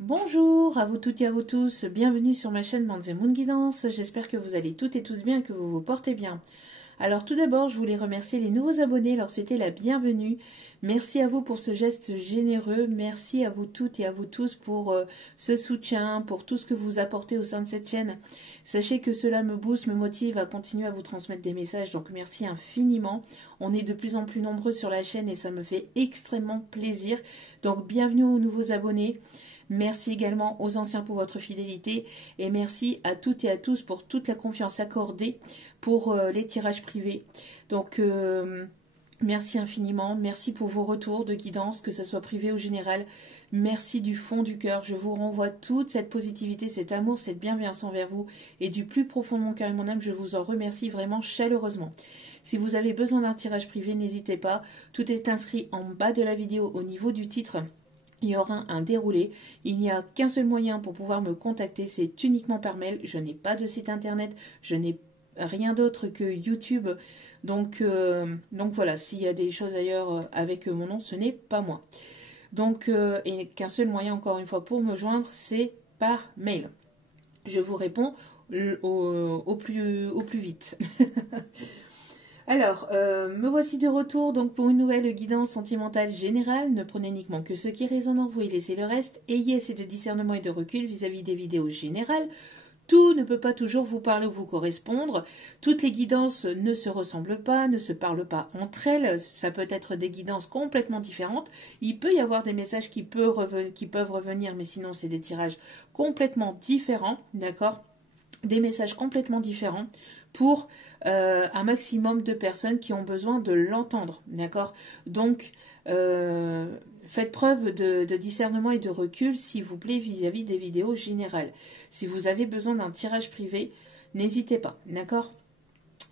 Bonjour à vous toutes et à vous tous, bienvenue sur ma chaîne Manz Moon Guidance, j'espère que vous allez toutes et tous bien et que vous vous portez bien. Alors tout d'abord, je voulais remercier les nouveaux abonnés, leur souhaiter la bienvenue. Merci à vous pour ce geste généreux, merci à vous toutes et à vous tous pour ce soutien, pour tout ce que vous apportez au sein de cette chaîne. Sachez que cela me booste, me motive à continuer à vous transmettre des messages, donc merci infiniment. On est de plus en plus nombreux sur la chaîne et ça me fait extrêmement plaisir. Donc bienvenue aux nouveaux abonnés. Merci également aux anciens pour votre fidélité et merci à toutes et à tous pour toute la confiance accordée pour les tirages privés. Donc merci infiniment, merci pour vos retours de guidance, que ce soit privé ou général. Merci du fond du cœur, je vous renvoie toute cette positivité, cet amour, cette bienveillance envers vous et du plus profond de mon cœur et mon âme, je vous en remercie vraiment chaleureusement. Si vous avez besoin d'un tirage privé, n'hésitez pas, tout est inscrit en bas de la vidéo au niveau du titre. Il y aura un déroulé. Il n'y a qu'un seul moyen pour pouvoir me contacter, c'est uniquement par mail. Je n'ai pas de site internet, je n'ai rien d'autre que YouTube. Donc voilà, s'il y a des choses ailleurs avec mon nom, ce n'est pas moi. Donc, et qu'un seul moyen, encore une fois, pour me joindre, c'est par mail. Je vous réponds au plus vite. Alors, me voici de retour donc pour une nouvelle guidance sentimentale générale. Ne prenez uniquement que ce qui résonne en vous et laissez le reste. Ayez assez de discernement et de recul vis-à-vis des vidéos générales. Tout ne peut pas toujours vous parler ou vous correspondre. Toutes les guidances ne se ressemblent pas, ne se parlent pas entre elles. Ça peut être des guidances complètement différentes. Il peut y avoir des messages qui peuvent revenir, mais sinon c'est des tirages complètement différents, d'accord ? Des messages complètement différents pour un maximum de personnes qui ont besoin de l'entendre, d'accord? Donc, faites preuve de discernement et de recul, s'il vous plaît, vis-à-vis des vidéos générales. Si vous avez besoin d'un tirage privé, n'hésitez pas, d'accord?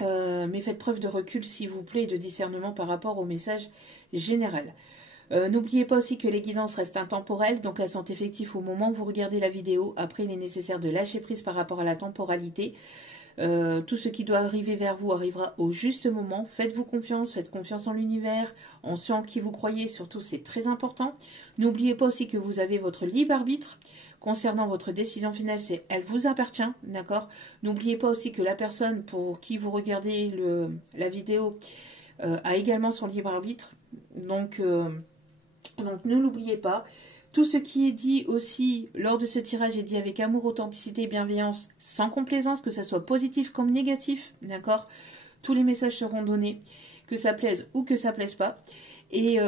Mais faites preuve de recul, s'il vous plaît, et de discernement par rapport au message général. N'oubliez pas aussi que les guidances restent intemporelles, donc elles sont effectives au moment où vous regardez la vidéo. Après, il est nécessaire de lâcher prise par rapport à la temporalité. Tout ce qui doit arriver vers vous arrivera au juste moment. Faites-vous confiance, faites confiance en l'univers, en ceux en qui vous croyez, surtout c'est très important. N'oubliez pas aussi que vous avez votre libre arbitre. Concernant votre décision finale, c'est elle vous appartient, d'accord? N'oubliez pas aussi que la personne pour qui vous regardez la vidéo a également son libre arbitre. Donc ne l'oubliez pas. Tout ce qui est dit aussi lors de ce tirage est dit avec amour, authenticité et bienveillance, sans complaisance, que ça soit positif comme négatif, d'accord? Tous les messages seront donnés, que ça plaise ou que ça plaise pas. Et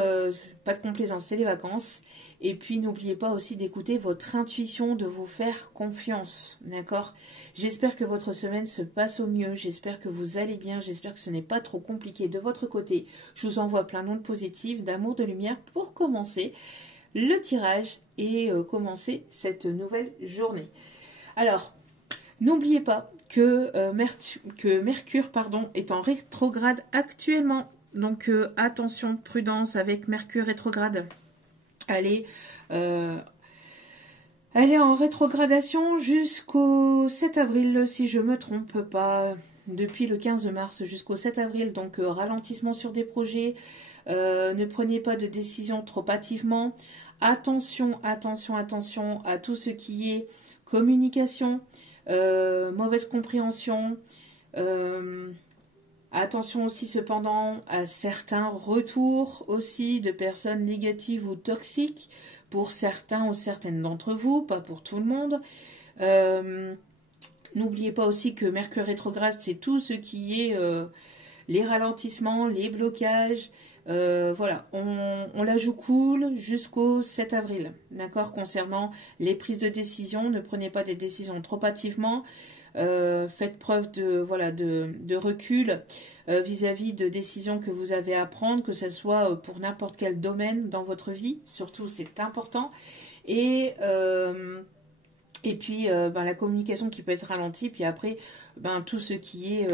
pas de complaisance, c'est les vacances. Et puis n'oubliez pas aussi d'écouter votre intuition, de vous faire confiance, d'accord? J'espère que votre semaine se passe au mieux, j'espère que vous allez bien, j'espère que ce n'est pas trop compliqué de votre côté. Je vous envoie plein d'ondes positives, d'amour, de lumière pour commencer le tirage et commencer cette nouvelle journée. Alors, n'oubliez pas que Mercure est en rétrograde actuellement. Donc attention, prudence avec Mercure rétrograde. Elle est en rétrogradation jusqu'au 7 avril, si je ne me trompe pas, depuis le 15 mars jusqu'au 7 avril. Donc ralentissement sur des projets, ne prenez pas de décision trop hâtivement. Attention à tout ce qui est communication, mauvaise compréhension. Attention aussi cependant à certains retours aussi de personnes négatives ou toxiques pour certains ou certaines d'entre vous, pas pour tout le monde. N'oubliez pas aussi que Mercure rétrograde, c'est tout ce qui est les ralentissements, les blocages. Voilà, on la joue cool jusqu'au 7 avril, d'accord? Concernant les prises de décision, ne prenez pas des décisions trop hâtivement. Faites preuve de recul vis-à-vis de décisions que vous avez à prendre, que ce soit pour n'importe quel domaine dans votre vie, surtout c'est important. Et puis la communication qui peut être ralentie, puis après tout ce qui est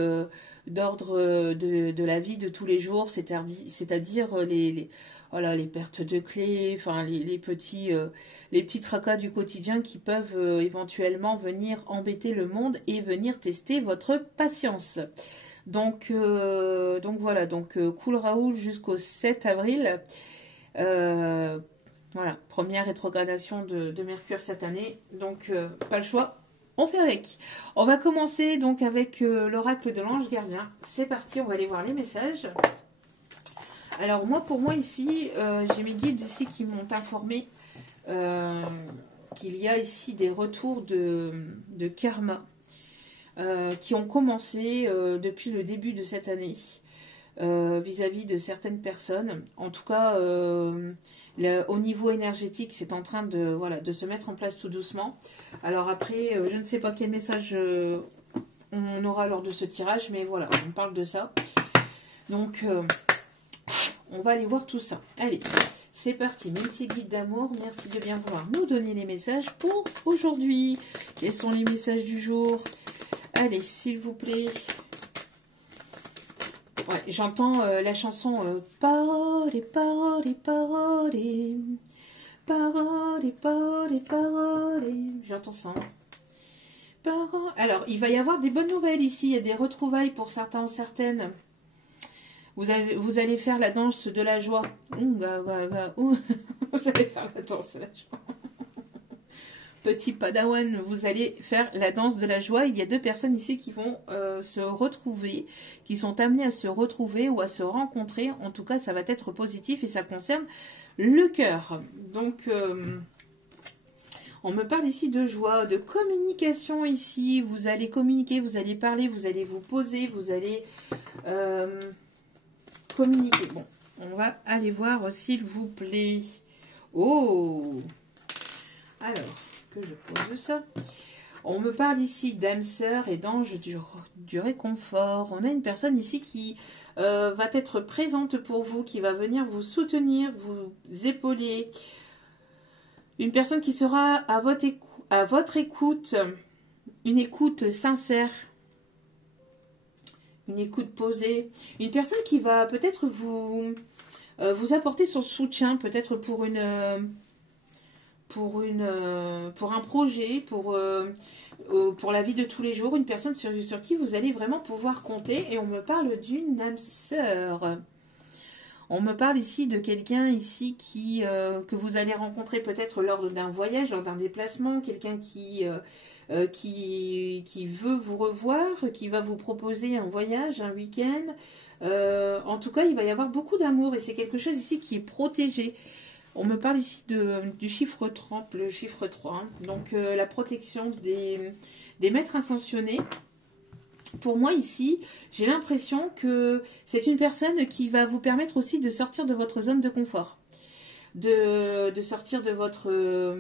d'ordre de la vie de tous les jours, c'est-à-dire les pertes de clés, enfin les petits tracas du quotidien qui peuvent éventuellement venir embêter le monde et venir tester votre patience. Donc voilà, cool Raoul jusqu'au 7 avril. Voilà, première rétrogradation de Mercure cette année. Donc, pas le choix, on fait avec. On va commencer donc avec l'oracle de l'ange gardien. C'est parti, on va aller voir les messages. Alors, pour moi ici, j'ai mes guides ici qui m'ont informé qu'il y a ici des retours de karma qui ont commencé depuis le début de cette année vis-à-vis de certaines personnes. En tout cas, au niveau énergétique, c'est en train de se mettre en place tout doucement. Alors après, je ne sais pas quel message on aura lors de ce tirage, mais voilà, on parle de ça. Donc, on va aller voir tout ça. Allez, c'est parti, mes petits guides d'amour. Merci de bien vouloir nous donner les messages pour aujourd'hui. Quels sont les messages du jour? Allez, s'il vous plaît. Ouais, j'entends la chanson Parole, parole, parole, parole, parole, parole. J'entends ça. Parole. Alors, il va y avoir des bonnes nouvelles ici. Il y a des retrouvailles pour certains ou certaines. Vous allez faire la danse de la joie. Vous allez faire la danse de la joie. Petit padawan, vous allez faire la danse de la joie. Il y a deux personnes ici qui vont se retrouver, qui sont amenées à se retrouver ou à se rencontrer. En tout cas, ça va être positif et ça concerne le cœur. Donc, on me parle ici de joie, de communication ici. Vous allez communiquer, vous allez parler, vous allez vous poser, vous allez communiquer. Bon, on va aller voir s'il vous plaît. Oh! Alors, que je pose ça. On me parle ici d'âme sœur et d'ange du réconfort. On a une personne ici qui va être présente pour vous, qui va venir vous soutenir, vous épauler. Une personne qui sera à votre écoute, une écoute sincère, une écoute posée. Une personne qui va peut-être vous apporter son soutien, peut-être pour un projet, pour la vie de tous les jours, une personne sur qui vous allez vraiment pouvoir compter. Et on me parle d'une âme sœur. On me parle ici de quelqu'un ici que vous allez rencontrer peut-être lors d'un voyage, lors d'un déplacement, quelqu'un qui veut vous revoir, qui va vous proposer un voyage, un week-end. En tout cas, il va y avoir beaucoup d'amour et c'est quelque chose ici qui est protégé. On me parle ici du chiffre 30, le chiffre 3, hein. Donc la protection des maîtres ascensionnés. Pour moi ici, j'ai l'impression que c'est une personne qui va vous permettre aussi de sortir de votre zone de confort. De sortir de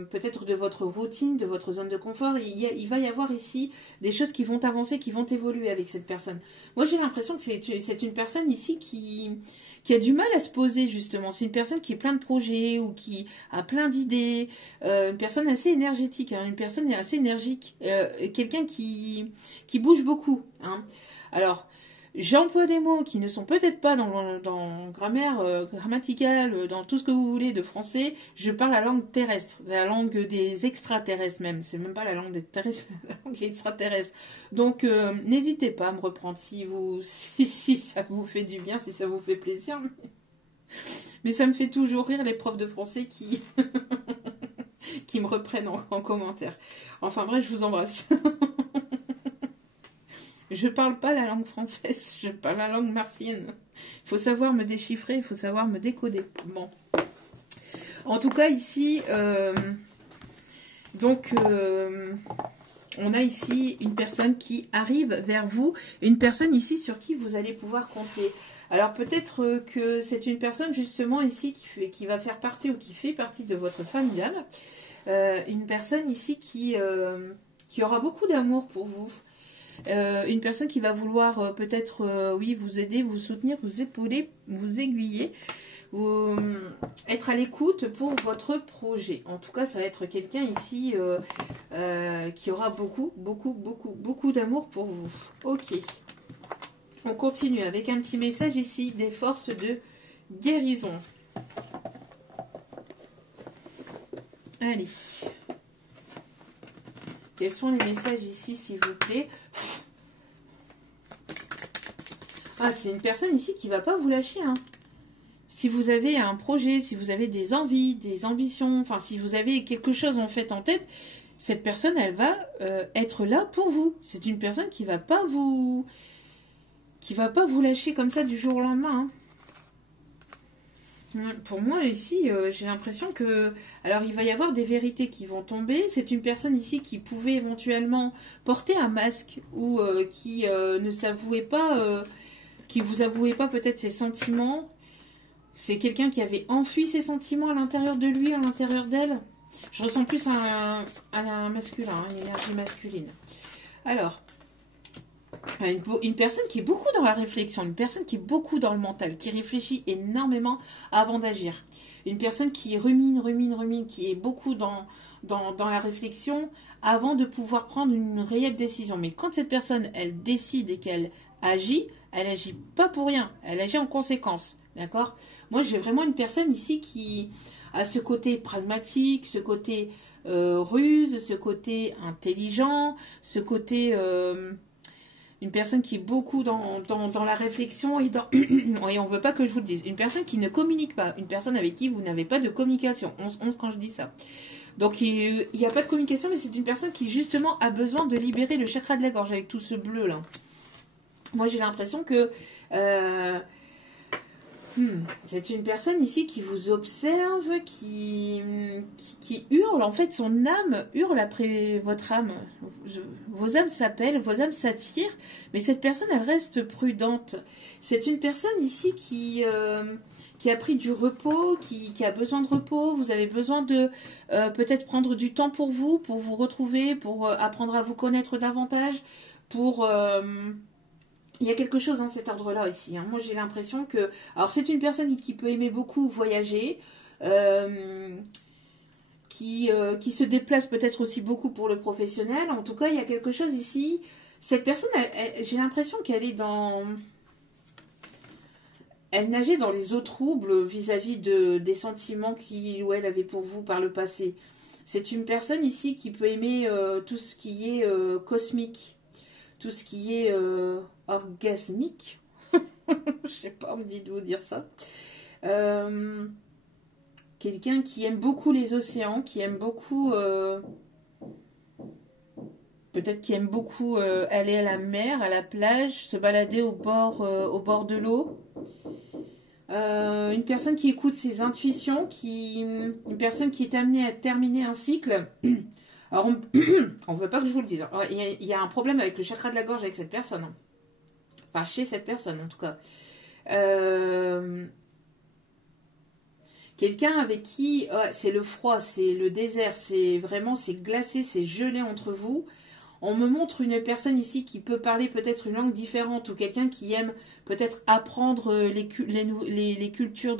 peut-être de votre routine, de votre zone de confort. Il va y avoir ici des choses qui vont avancer, qui vont évoluer avec cette personne. Moi, j'ai l'impression que c'est une personne ici qui a du mal à se poser, justement. C'est une personne qui est plein de projets ou qui a plein d'idées. Une personne assez énergétique, hein, une personne assez énergique. Quelqu'un qui bouge beaucoup. Hein. Alors, j'emploie des mots qui ne sont peut-être pas dans grammaire grammaticale, dans tout ce que vous voulez de français. Je parle la langue terrestre, la langue des extraterrestres même. C'est même pas la langue des terrestres, la langue extraterrestre. Donc, n'hésitez pas à me reprendre si ça vous fait du bien, si ça vous fait plaisir. Mais ça me fait toujours rire les profs de français qui me reprennent en commentaire. Enfin bref, je vous embrasse. Je parle pas la langue française, je parle la langue martienne. Il faut savoir me déchiffrer, il faut savoir me décoder. Bon. En tout cas, ici, on a ici une personne qui arrive vers vous, une personne ici sur qui vous allez pouvoir compter. Alors peut-être que c'est une personne justement ici qui va faire partie ou qui fait partie de votre famille d'âme. Une personne ici qui aura beaucoup d'amour pour vous. Une personne qui va vouloir peut-être, oui, vous aider, vous soutenir, vous épauler, vous aiguiller, être à l'écoute pour votre projet. En tout cas, ça va être quelqu'un ici qui aura beaucoup d'amour pour vous. Ok. On continue avec un petit message ici des forces de guérison. Allez. Quels sont les messages ici, s'il vous plaît? Ah, c'est une personne ici qui ne va pas vous lâcher. Hein. si vous avez un projet, si vous avez des envies, des ambitions, enfin si vous avez quelque chose en fait en tête, cette personne, elle va être là pour vous. C'est une personne qui va pas vous lâcher comme ça du jour au lendemain. Pour moi, ici, j'ai l'impression que... Alors, il va y avoir des vérités qui vont tomber. C'est une personne ici qui pouvait éventuellement porter un masque ou qui ne s'avouait pas, qui vous avouait pas peut-être ses sentiments. C'est quelqu'un qui avait enfui ses sentiments à l'intérieur de lui, à l'intérieur d'elle. Je ressens plus un masculin, une énergie masculine. Alors, une personne qui est beaucoup dans la réflexion, une personne qui est beaucoup dans le mental, qui réfléchit énormément avant d'agir. Une personne qui rumine, qui est beaucoup dans la réflexion avant de pouvoir prendre une réelle décision. Mais quand cette personne, elle décide et qu'elle agit, elle agit pas pour rien, elle agit en conséquence. D'accord? Moi, j'ai vraiment une personne ici qui a ce côté pragmatique, ce côté ruse, ce côté intelligent, ce côté... une personne qui est beaucoup dans la réflexion et dans... et on ne veut pas que je vous le dise. Une personne qui ne communique pas. Une personne avec qui vous n'avez pas de communication. 11 quand je dis ça. Donc il n'y a pas de communication, mais c'est une personne qui justement a besoin de libérer le chakra de la gorge avec tout ce bleu là. Moi j'ai l'impression que... c'est une personne ici qui vous observe, qui hurle. En fait, son âme hurle après votre âme. Vos âmes s'appellent, vos âmes s'attirent, mais cette personne, elle reste prudente. C'est une personne ici qui a pris du repos, qui a besoin de repos. Vous avez besoin de peut-être prendre du temps pour vous retrouver, pour apprendre à vous connaître davantage, pour... il y a quelque chose dans cet ordre-là ici. Moi, j'ai l'impression que... Alors, c'est une personne qui peut aimer beaucoup voyager, qui se déplace peut-être aussi beaucoup pour le professionnel. En tout cas, il y a quelque chose ici. Cette personne, j'ai l'impression qu'elle est dans... Elle nageait dans les eaux troubles vis-à-vis des sentiments qu'il ou elle avait pour vous par le passé. C'est une personne ici qui peut aimer tout ce qui est cosmique, tout ce qui est... orgasmique. Je sais pas, on me dit de vous dire ça. Quelqu'un qui aime beaucoup les océans, qui aime beaucoup... peut-être qui aime beaucoup aller à la mer, à la plage, se balader au bord de l'eau. Une personne qui écoute ses intuitions, une personne qui est amenée à terminer un cycle. Alors, on ne veut pas que je vous le dise. Il y a un problème avec le chakra de la gorge avec cette personne. Enfin, chez cette personne, en tout cas. Quelqu'un avec qui c'est le froid, c'est le désert, c'est vraiment, c'est glacé, c'est gelé entre vous. On me montre une personne ici qui peut parler peut-être une langue différente ou quelqu'un qui aime peut-être apprendre les cultures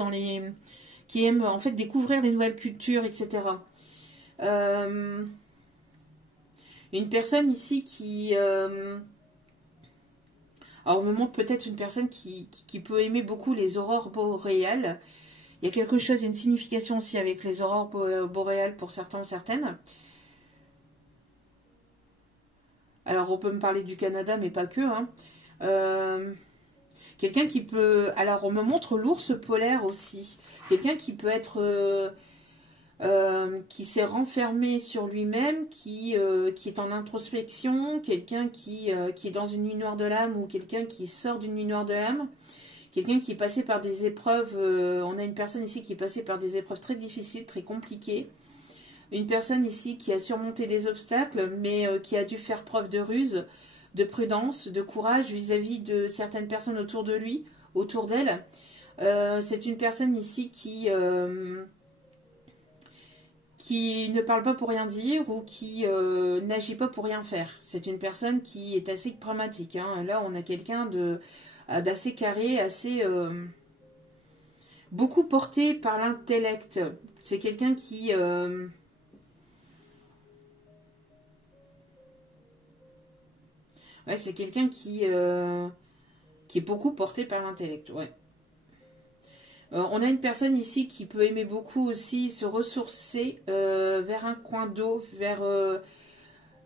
qui aime en fait découvrir les nouvelles cultures, etc. Une personne ici qui... alors, on me montre peut-être une personne qui peut aimer beaucoup les aurores boréales. Il y a quelque chose, il y a une signification aussi avec les aurores boréales pour certains, certaines. Alors, on peut me parler du Canada, mais pas que. Quelqu'un qui peut... Alors, on me montre l'ours polaire aussi. Quelqu'un qui peut être... qui s'est renfermé sur lui-même, qui est en introspection, quelqu'un qui est dans une nuit noire de l'âme ou quelqu'un qui sort d'une nuit noire de l'âme, quelqu'un qui est passé par des épreuves, on a une personne ici qui est passée par des épreuves très difficiles, très compliquées, une personne ici qui a surmonté des obstacles, mais qui a dû faire preuve de ruse, de prudence, de courage vis-à-vis de certaines personnes autour de lui, autour d'elle. C'est une personne ici qui ne parle pas pour rien dire ou qui n'agit pas pour rien faire. C'est une personne qui est assez pragmatique. Là, on a quelqu'un d'assez carré, assez... beaucoup porté par l'intellect. C'est quelqu'un qui... ouais, c'est quelqu'un qui est beaucoup porté par l'intellect, ouais. On a une personne ici qui peut aimer beaucoup aussi se ressourcer vers un coin d'eau, vers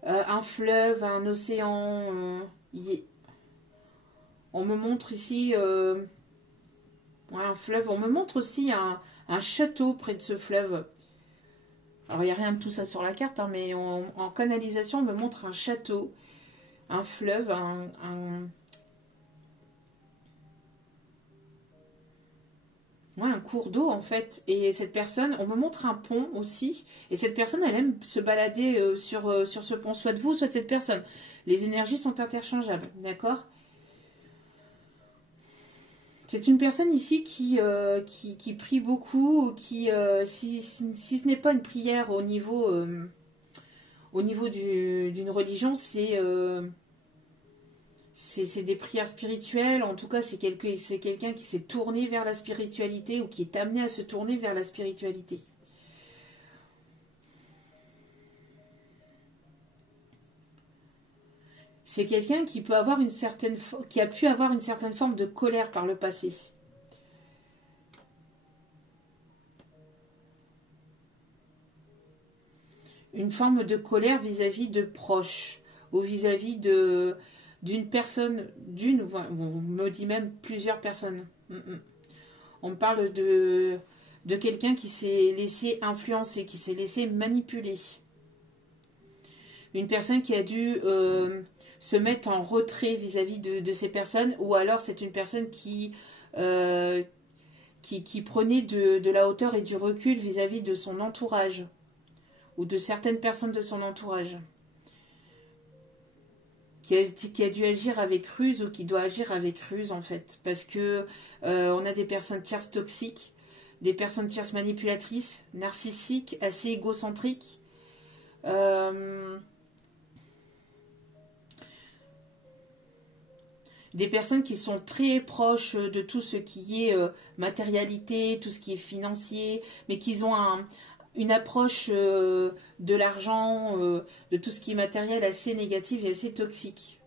un fleuve, un océan. On me montre ici Ouais, un fleuve. On me montre aussi un château près de ce fleuve. Alors, il n'y a rien de tout ça sur la carte, hein, mais en canalisation, on me montre un château, un fleuve, ouais, un cours d'eau, en fait. Et cette personne, on me montre un pont aussi. Et cette personne, elle aime se balader sur ce pont, soit de vous, soit de cette personne. Les énergies sont interchangeables, d'accord? C'est une personne ici qui prie beaucoup, si ce n'est pas une prière au niveau d'une religion, c'est des prières spirituelles. En tout cas, c'est quelqu'un qui s'est tourné vers la spiritualité ou qui est amené à se tourner vers la spiritualité. C'est quelqu'un qui peut avoir qui a pu avoir une certaine forme de colère par le passé. Une forme de colère vis-à-vis de proches ou vis-à-vis d'une personne, on me dit même plusieurs personnes. On me parle de quelqu'un qui s'est laissé influencer, qui s'est laissé manipuler. Une personne qui a dû se mettre en retrait vis-à-vis de ces personnes, ou alors c'est une personne euh, qui prenait de la hauteur et du recul vis-à-vis de son entourage, ou de certaines personnes de son entourage. Qui a dû agir avec ruse ou qui doit agir avec ruse en fait. Parce que on a des personnes tierces toxiques, des personnes tierces manipulatrices, narcissiques, assez égocentriques. Des personnes qui sont très proches de tout ce qui est matérialité, tout ce qui est financier, mais qui ont une approche de l'argent, de tout ce qui est matériel assez négative et assez toxique.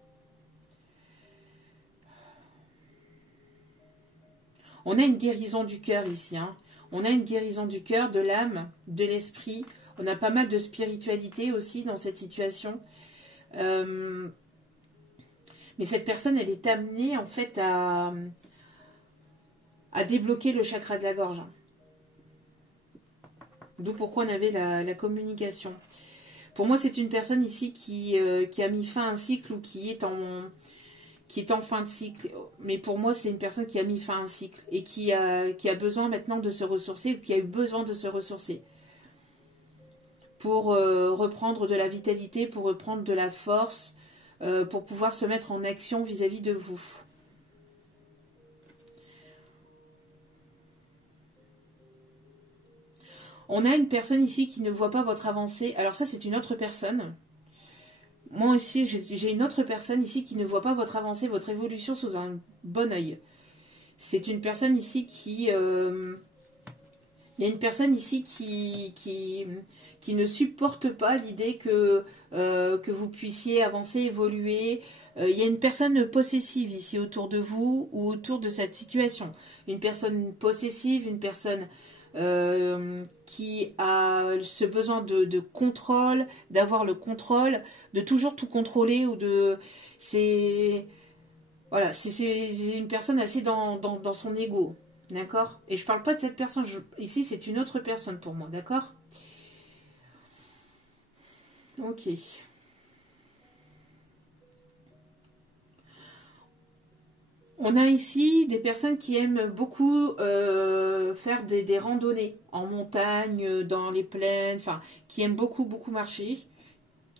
On a une guérison du cœur ici. Hein. On a une guérison du cœur, de l'âme, de l'esprit. On a pas mal de spiritualité aussi dans cette situation. Mais cette personne, elle est amenée en fait à débloquer le chakra de la gorge. D'où pourquoi on avait la communication. Pour moi, c'est une personne ici qui a mis fin à un cycle ou qui est en fin de cycle. Mais pour moi, c'est une personne qui a mis fin à un cycle et qui a besoin maintenant de se ressourcer ou qui a eu besoin de se ressourcer pour reprendre de la vitalité, pour reprendre de la force, pour pouvoir se mettre en action vis-à-vis de vous. On a une personne ici qui ne voit pas votre avancée. Alors ça, c'est une autre personne. Moi aussi, j'ai une autre personne ici qui ne voit pas votre avancée, votre évolution sous un bon œil. C'est une personne ici qui... il y a une personne ici qui ne supporte pas l'idée que vous puissiez avancer, évoluer. Il y a une personne possessive ici autour de vous ou autour de cette situation. Une personne possessive, une personne qui a ce besoin de contrôle, d'avoir le contrôle, de toujours tout contrôler ou de... Voilà, c'est une personne assez dans son ego. D'accord? Et je parle pas de cette personne. Ici, c'est une autre personne pour moi. D'accord? Ok. On a ici des personnes qui aiment beaucoup faire des randonnées en montagne, dans les plaines, enfin, qui aiment beaucoup, beaucoup marcher,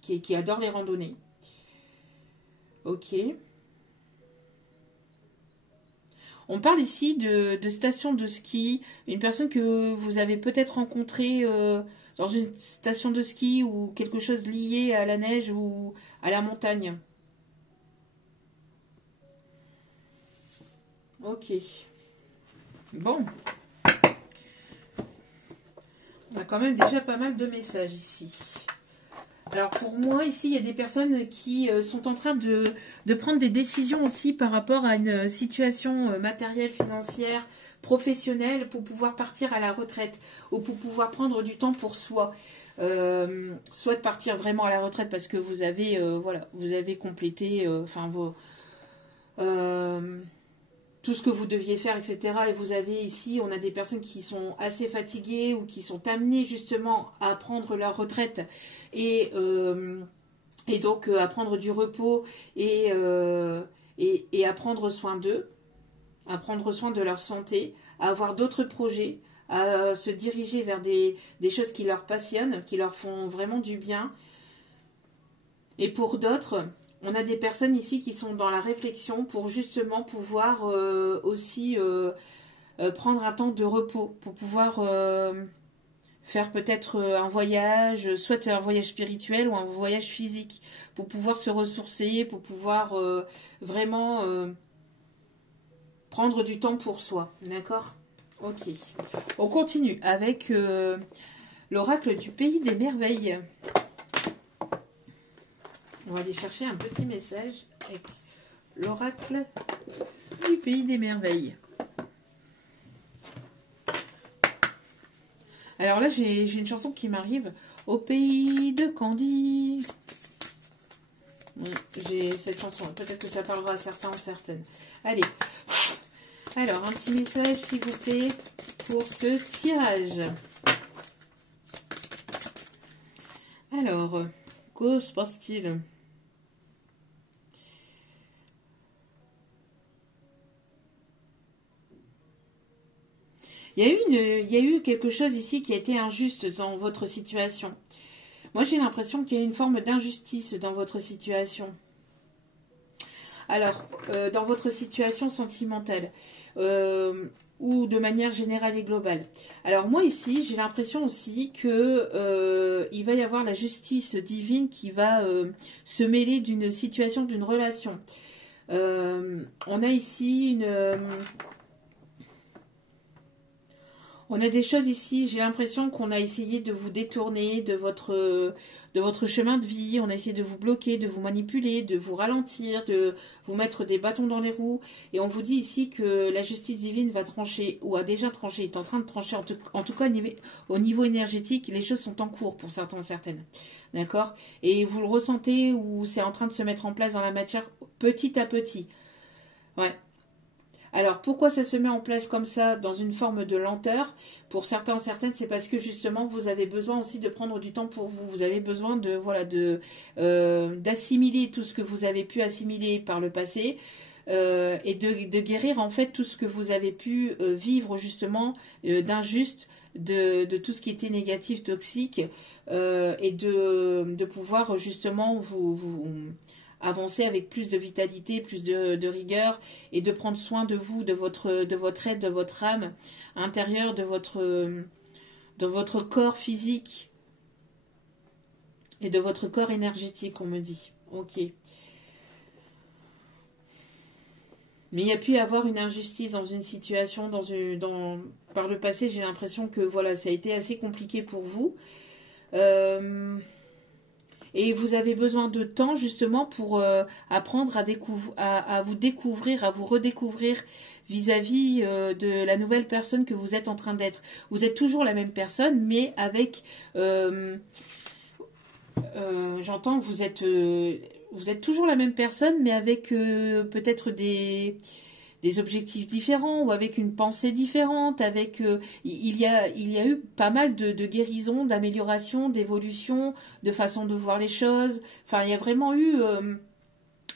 qui adorent les randonnées. Ok. On parle ici de station de ski, une personne que vous avez peut-être rencontrée dans une station de ski ou quelque chose lié à la neige ou à la montagne. Ok. Bon, on a quand même déjà pas mal de messages ici. Alors pour moi, ici, il y a des personnes qui sont en train de prendre des décisions aussi par rapport à une situation matérielle, financière, professionnelle, pour pouvoir partir à la retraite ou pour pouvoir prendre du temps pour soi. Soit de partir vraiment à la retraite parce que vous avez, voilà, vous avez complété, enfin, tout ce que vous deviez faire, etc. Et vous avez ici, on a des personnes qui sont assez fatiguées ou qui sont amenées justement à prendre leur retraite et donc à prendre du repos et à prendre soin d'eux, à prendre soin de leur santé, à avoir d'autres projets, à se diriger vers des choses qui leur passionnent, qui leur font vraiment du bien. Et pour d'autres, on a des personnes ici qui sont dans la réflexion pour justement pouvoir aussi prendre un temps de repos, pour pouvoir faire peut-être un voyage, soit un voyage spirituel ou un voyage physique, pour pouvoir se ressourcer, pour pouvoir vraiment prendre du temps pour soi. D'accord? Ok. On continue avec l'oracle du pays des merveilles. On va aller chercher un petit message avec l'oracle du pays des merveilles. Alors là, j'ai une chanson qui m'arrive. Au pays de Candy. J'ai cette chanson. Peut-être que ça parlera à certains ou certaines. Allez. Alors, un petit message, s'il vous plaît, pour ce tirage. Alors, que se passe-t-il ? Il y a eu quelque chose ici qui a été injuste dans votre situation. Moi, j'ai l'impression qu'il y a une forme d'injustice dans votre situation. Alors, dans votre situation sentimentale, ou de manière générale et globale. Alors, moi, ici, j'ai l'impression aussi que il va y avoir la justice divine qui va se mêler d'une situation, d'une relation. On a ici on a des choses ici, j'ai l'impression qu'on a essayé de vous détourner de votre chemin de vie, on a essayé de vous bloquer, de vous manipuler, de vous ralentir, de vous mettre des bâtons dans les roues. Et on vous dit ici que la justice divine va trancher, ou a déjà tranché, est en train de trancher, en tout cas au niveau énergétique, les choses sont en cours pour certains et certaines. D'accord? Et vous le ressentez, ou c'est en train de se mettre en place dans la matière petit à petit. Ouais. Alors, pourquoi ça se met en place comme ça, dans une forme de lenteur? Pour certains ou certaines, c'est parce que justement, vous avez besoin aussi de prendre du temps pour vous. Vous avez besoin d'assimiler tout ce que vous avez pu assimiler par le passé et de guérir en fait tout ce que vous avez pu vivre justement d'injuste, de tout ce qui était négatif, toxique, et de pouvoir justement vous avancer avec plus de vitalité, plus de rigueur et de prendre soin de vous, de votre aide, de votre âme intérieure, de votre corps physique et de votre corps énergétique, on me dit. Ok. Mais il y a pu y avoir une injustice dans une situation, par le passé, j'ai l'impression que voilà, ça a été assez compliqué pour vous. Et vous avez besoin de temps justement pour apprendre à vous découvrir, à vous redécouvrir vis-à-vis de la nouvelle personne que vous êtes en train d'être. Vous êtes toujours la même personne, mais avec... j'entends que vous êtes toujours la même personne, mais avec peut-être des objectifs différents ou avec une pensée différente, il y a eu pas mal de guérisons, d'améliorations, d'évolutions, de façon de voir les choses. Enfin, il y a vraiment eu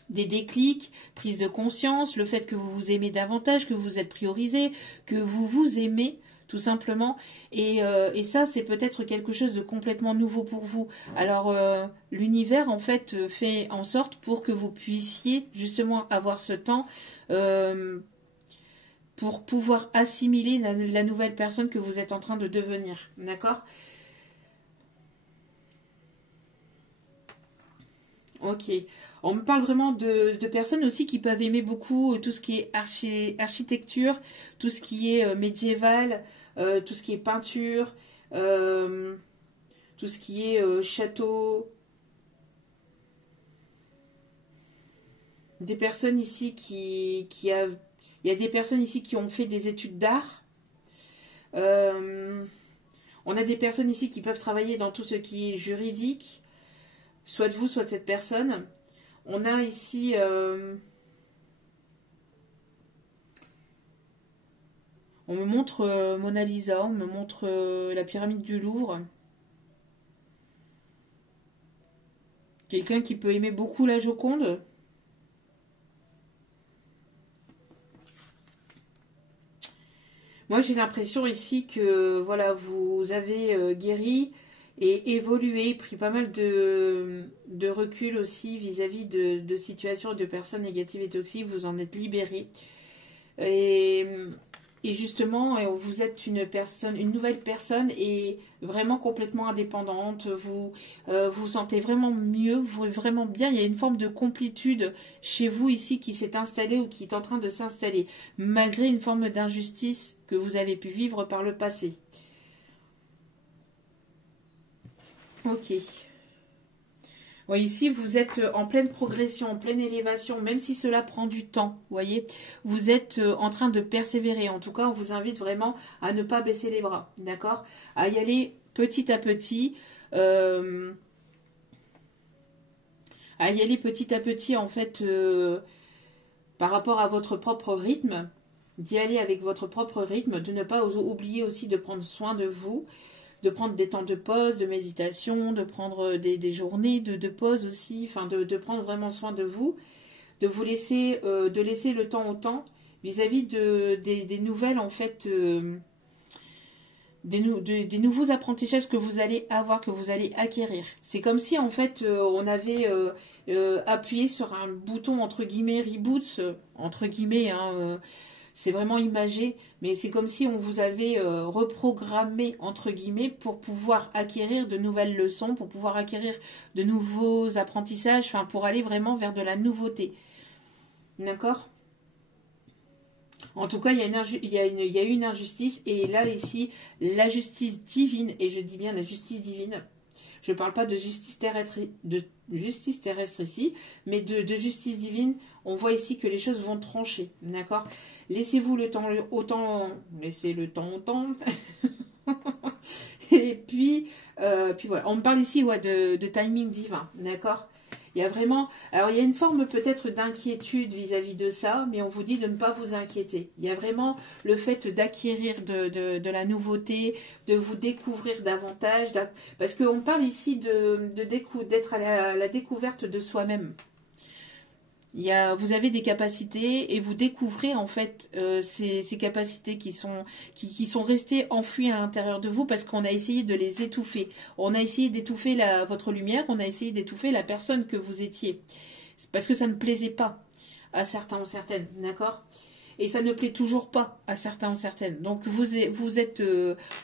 des déclics, prise de conscience, le fait que vous vous aimez davantage, que vous êtes priorisé, que vous vous aimez tout simplement. Et ça, c'est peut-être quelque chose de complètement nouveau pour vous. Alors, l'univers, en fait, fait en sorte pour que vous puissiez justement avoir ce temps pour pouvoir assimiler la nouvelle personne que vous êtes en train de devenir. D'accord? Ok. On me parle vraiment de personnes aussi qui peuvent aimer beaucoup tout ce qui est architecture, tout ce qui est médiéval, tout ce qui est peinture, tout ce qui est château. Des personnes ici il y a des personnes ici qui ont fait des études d'art. On a des personnes ici qui peuvent travailler dans tout ce qui est juridique, soit de vous, soit de cette personne. On a ici On me montre Mona Lisa, on me montre la pyramide du Louvre. Quelqu'un qui peut aimer beaucoup la Joconde. Moi, j'ai l'impression ici que voilà, vous avez guéri et évolué, pris pas mal de recul aussi vis-à-vis de situations, de personnes négatives et toxiques. Vous en êtes libéré. Et, et justement, vous êtes une personne, une nouvelle personne et vraiment complètement indépendante. Vous vous sentez vraiment mieux, vous vraiment bien. Il y a une forme de complétude chez vous ici qui s'est installée ou qui est en train de s'installer, malgré une forme d'injustice que vous avez pu vivre par le passé. Ok. Oui, ici, vous êtes en pleine progression, en pleine élévation, même si cela prend du temps, vous voyez. Vous êtes en train de persévérer. En tout cas, on vous invite vraiment à ne pas baisser les bras, d'accord? À y aller petit à petit. À y aller petit à petit, en fait, par rapport à votre propre rythme. D'y aller avec votre propre rythme, de ne pas oublier aussi de prendre soin de vous, de prendre des temps de pause, de méditation, de prendre des journées de pause aussi, enfin de prendre vraiment soin de vous, de vous laisser, de laisser le temps au temps vis-à-vis des nouvelles en fait, des nouveaux apprentissages que vous allez avoir, que vous allez acquérir. C'est comme si en fait on avait appuyé sur un bouton entre guillemets reboot, entre guillemets, hein, c'est vraiment imagé, mais c'est comme si on vous avait reprogrammé, entre guillemets, pour pouvoir acquérir de nouvelles leçons, pour pouvoir acquérir de nouveaux apprentissages, enfin, pour aller vraiment vers de la nouveauté. D'accord? En tout cas, il y a une injustice, et là, ici, la justice divine, et je dis bien la justice divine, je ne parle pas de justice terrestre ici, mais de justice divine. On voit ici que les choses vont trancher, d'accord? Laissez-vous le temps autant, laissez le temps au temps. Et puis voilà. On me parle ici ouais, de timing divin, d'accord? Il y a vraiment... Alors, il y a une forme peut-être d'inquiétude vis-à-vis de ça, mais on vous dit de ne pas vous inquiéter. Il y a vraiment le fait d'acquérir de la nouveauté, de vous découvrir davantage, parce qu'on parle ici d'être à la découverte de soi-même. Vous avez des capacités et vous découvrez en fait ces capacités qui sont restées enfouies à l'intérieur de vous parce qu'on a essayé de les étouffer. On a essayé d'étouffer votre lumière, on a essayé d'étouffer la personne que vous étiez. Parce que ça ne plaisait pas à certains ou certaines, d'accord? Et ça ne plaît toujours pas à certains ou certaines. Donc vous êtes...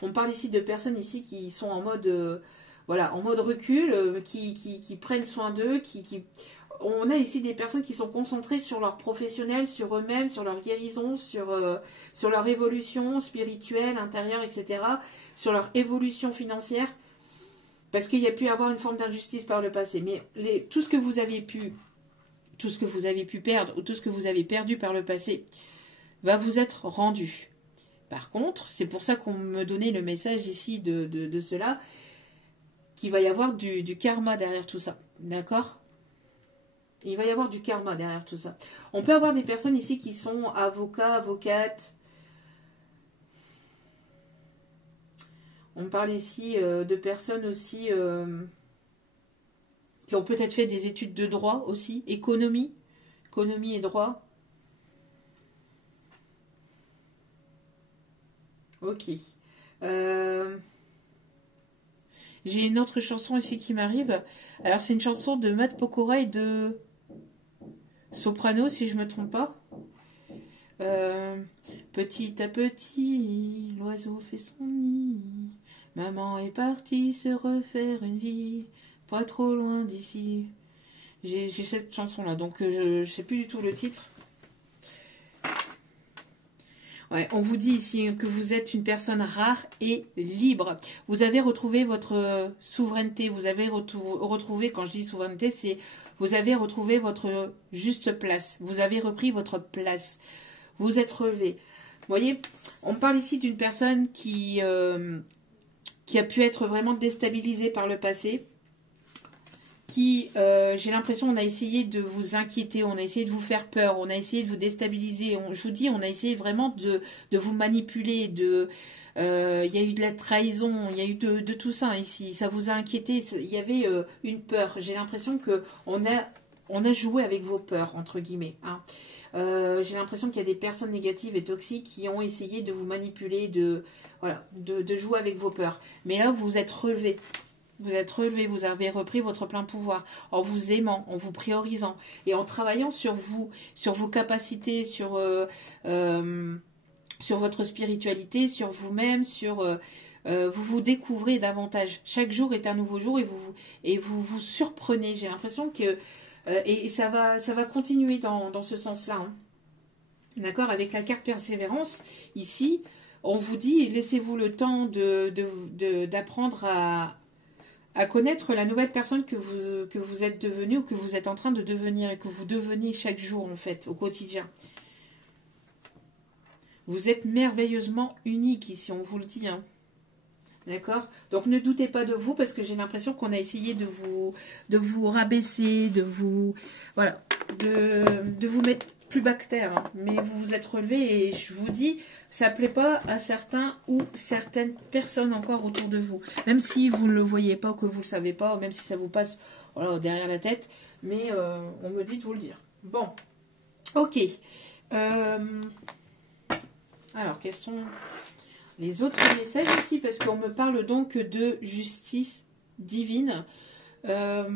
on parle ici de personnes ici qui sont en mode... voilà, en mode recul, qui prennent soin d'eux, on a ici des personnes qui sont concentrées sur leur professionnel, sur eux-mêmes, sur leur guérison, sur leur évolution spirituelle, intérieure, etc., sur leur évolution financière, parce qu'il y a pu y avoir une forme d'injustice par le passé. Mais tout ce que vous avez pu perdre ou tout ce que vous avez perdu par le passé va vous être rendu. Par contre, c'est pour ça qu'on me donnait le message ici de cela, qu'il va y avoir du karma derrière tout ça. D'accord ? Il va y avoir du karma derrière tout ça. On peut avoir des personnes ici qui sont avocats, avocates. On parle ici de personnes aussi qui ont peut-être fait des études de droit aussi. Économie et droit. Ok. J'ai une autre chanson ici qui m'arrive. Alors c'est une chanson de Matt Pokora et de... Soprano, si je ne me trompe pas. Petit à petit, l'oiseau fait son nid. Maman est partie se refaire une vie, pas trop loin d'ici. J'ai cette chanson-là, donc je ne sais plus du tout le titre. Ouais, on vous dit ici que vous êtes une personne rare et libre. Vous avez retrouvé votre souveraineté. Vous avez retrouvé, quand je dis souveraineté, c'est vous avez retrouvé votre juste place. Vous avez repris votre place. Vous êtes relevé. Vous voyez, on parle ici d'une personne qui a pu être vraiment déstabilisée par le passé, qui, j'ai l'impression, on a essayé de vous inquiéter, on a essayé de vous faire peur, on a essayé de vous déstabiliser. Je vous dis, on a essayé vraiment de vous manipuler, il y a eu de la trahison, il y a eu de tout ça ici. Ça vous a inquiété, il y avait une peur. J'ai l'impression que on a joué avec vos peurs, entre guillemets. Hein. J'ai l'impression qu'il y a des personnes négatives et toxiques qui ont essayé de vous manipuler, voilà, de jouer avec vos peurs. Mais là, vous vous êtes relevé. Vous êtes relevé, vous avez repris votre plein pouvoir en vous aimant, en vous priorisant et en travaillant sur vous, sur vos capacités, sur votre spiritualité, sur vous-même, vous vous découvrez davantage. Chaque jour est un nouveau jour et vous vous surprenez. J'ai l'impression que et ça va continuer dans ce sens-là. Hein. D'accord? Avec la carte persévérance, ici, on vous dit, laissez-vous le temps d'apprendre à connaître la nouvelle personne que vous êtes devenue ou que vous êtes en train de devenir et que vous devenez chaque jour, en fait, au quotidien. Vous êtes merveilleusement unique ici, on vous le dit. Hein. D'accord? Donc ne doutez pas de vous parce que j'ai l'impression qu'on a essayé de vous rabaisser, voilà, de vous mettre plus bas que terre. Hein. Mais vous vous êtes relevé et je vous dis, ça ne plaît pas à certains ou certaines personnes encore autour de vous. Même si vous ne le voyez pas ou que vous ne le savez pas, ou même si ça vous passe voilà, derrière la tête. Mais on me dit de vous le dire. Bon, ok. Alors, quels sont les autres messages ici? Parce qu'on me parle donc de justice divine. Alors,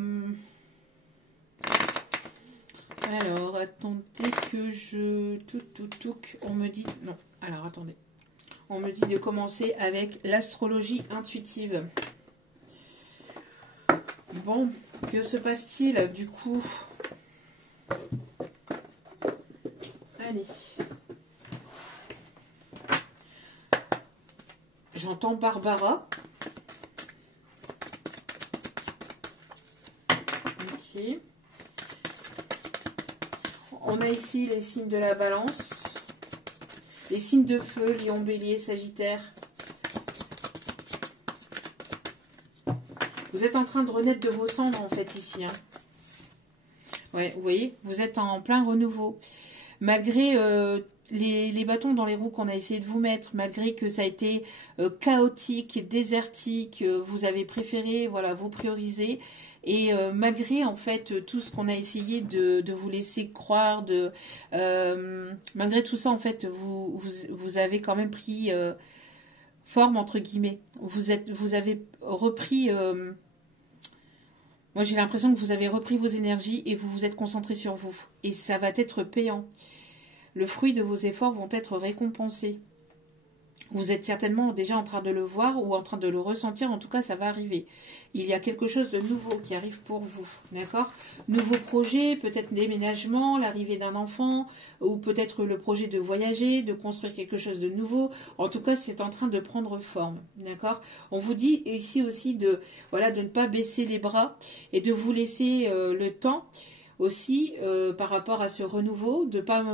attendez que je... On me dit... Non, alors attendez. On me dit de commencer avec l'astrologie intuitive. Bon, que se passe-t-il du coup? Allez. J'entends Barbara. Ok. On a ici les signes de la balance. Les signes de feu, Lion, Bélier, Sagittaire. Vous êtes en train de renaître de vos cendres en fait ici. Hein. Ouais, vous voyez, vous êtes en plein renouveau. Malgré... les bâtons dans les roues qu'on a essayé de vous mettre, malgré que ça a été chaotique, désertique, vous avez préféré voilà, vous prioriser. Et malgré en fait tout ce qu'on a essayé de vous laisser croire, malgré tout ça en fait vous avez quand même pris forme entre guillemets. Vous avez repris... moi j'ai l'impression que vous avez repris vos énergies et vous vous êtes concentré sur vous. Et ça va être payant. Le fruit de vos efforts vont être récompensés. Vous êtes certainement déjà en train de le voir ou en train de le ressentir. En tout cas, ça va arriver. Il y a quelque chose de nouveau qui arrive pour vous. D'accord? Nouveau projet, peut-être déménagement, l'arrivée d'un enfant, ou peut-être le projet de voyager, de construire quelque chose de nouveau. En tout cas, c'est en train de prendre forme. D'accord? On vous dit ici aussi de ne pas baisser les bras et de vous laisser le temps aussi par rapport à ce renouveau, de pas...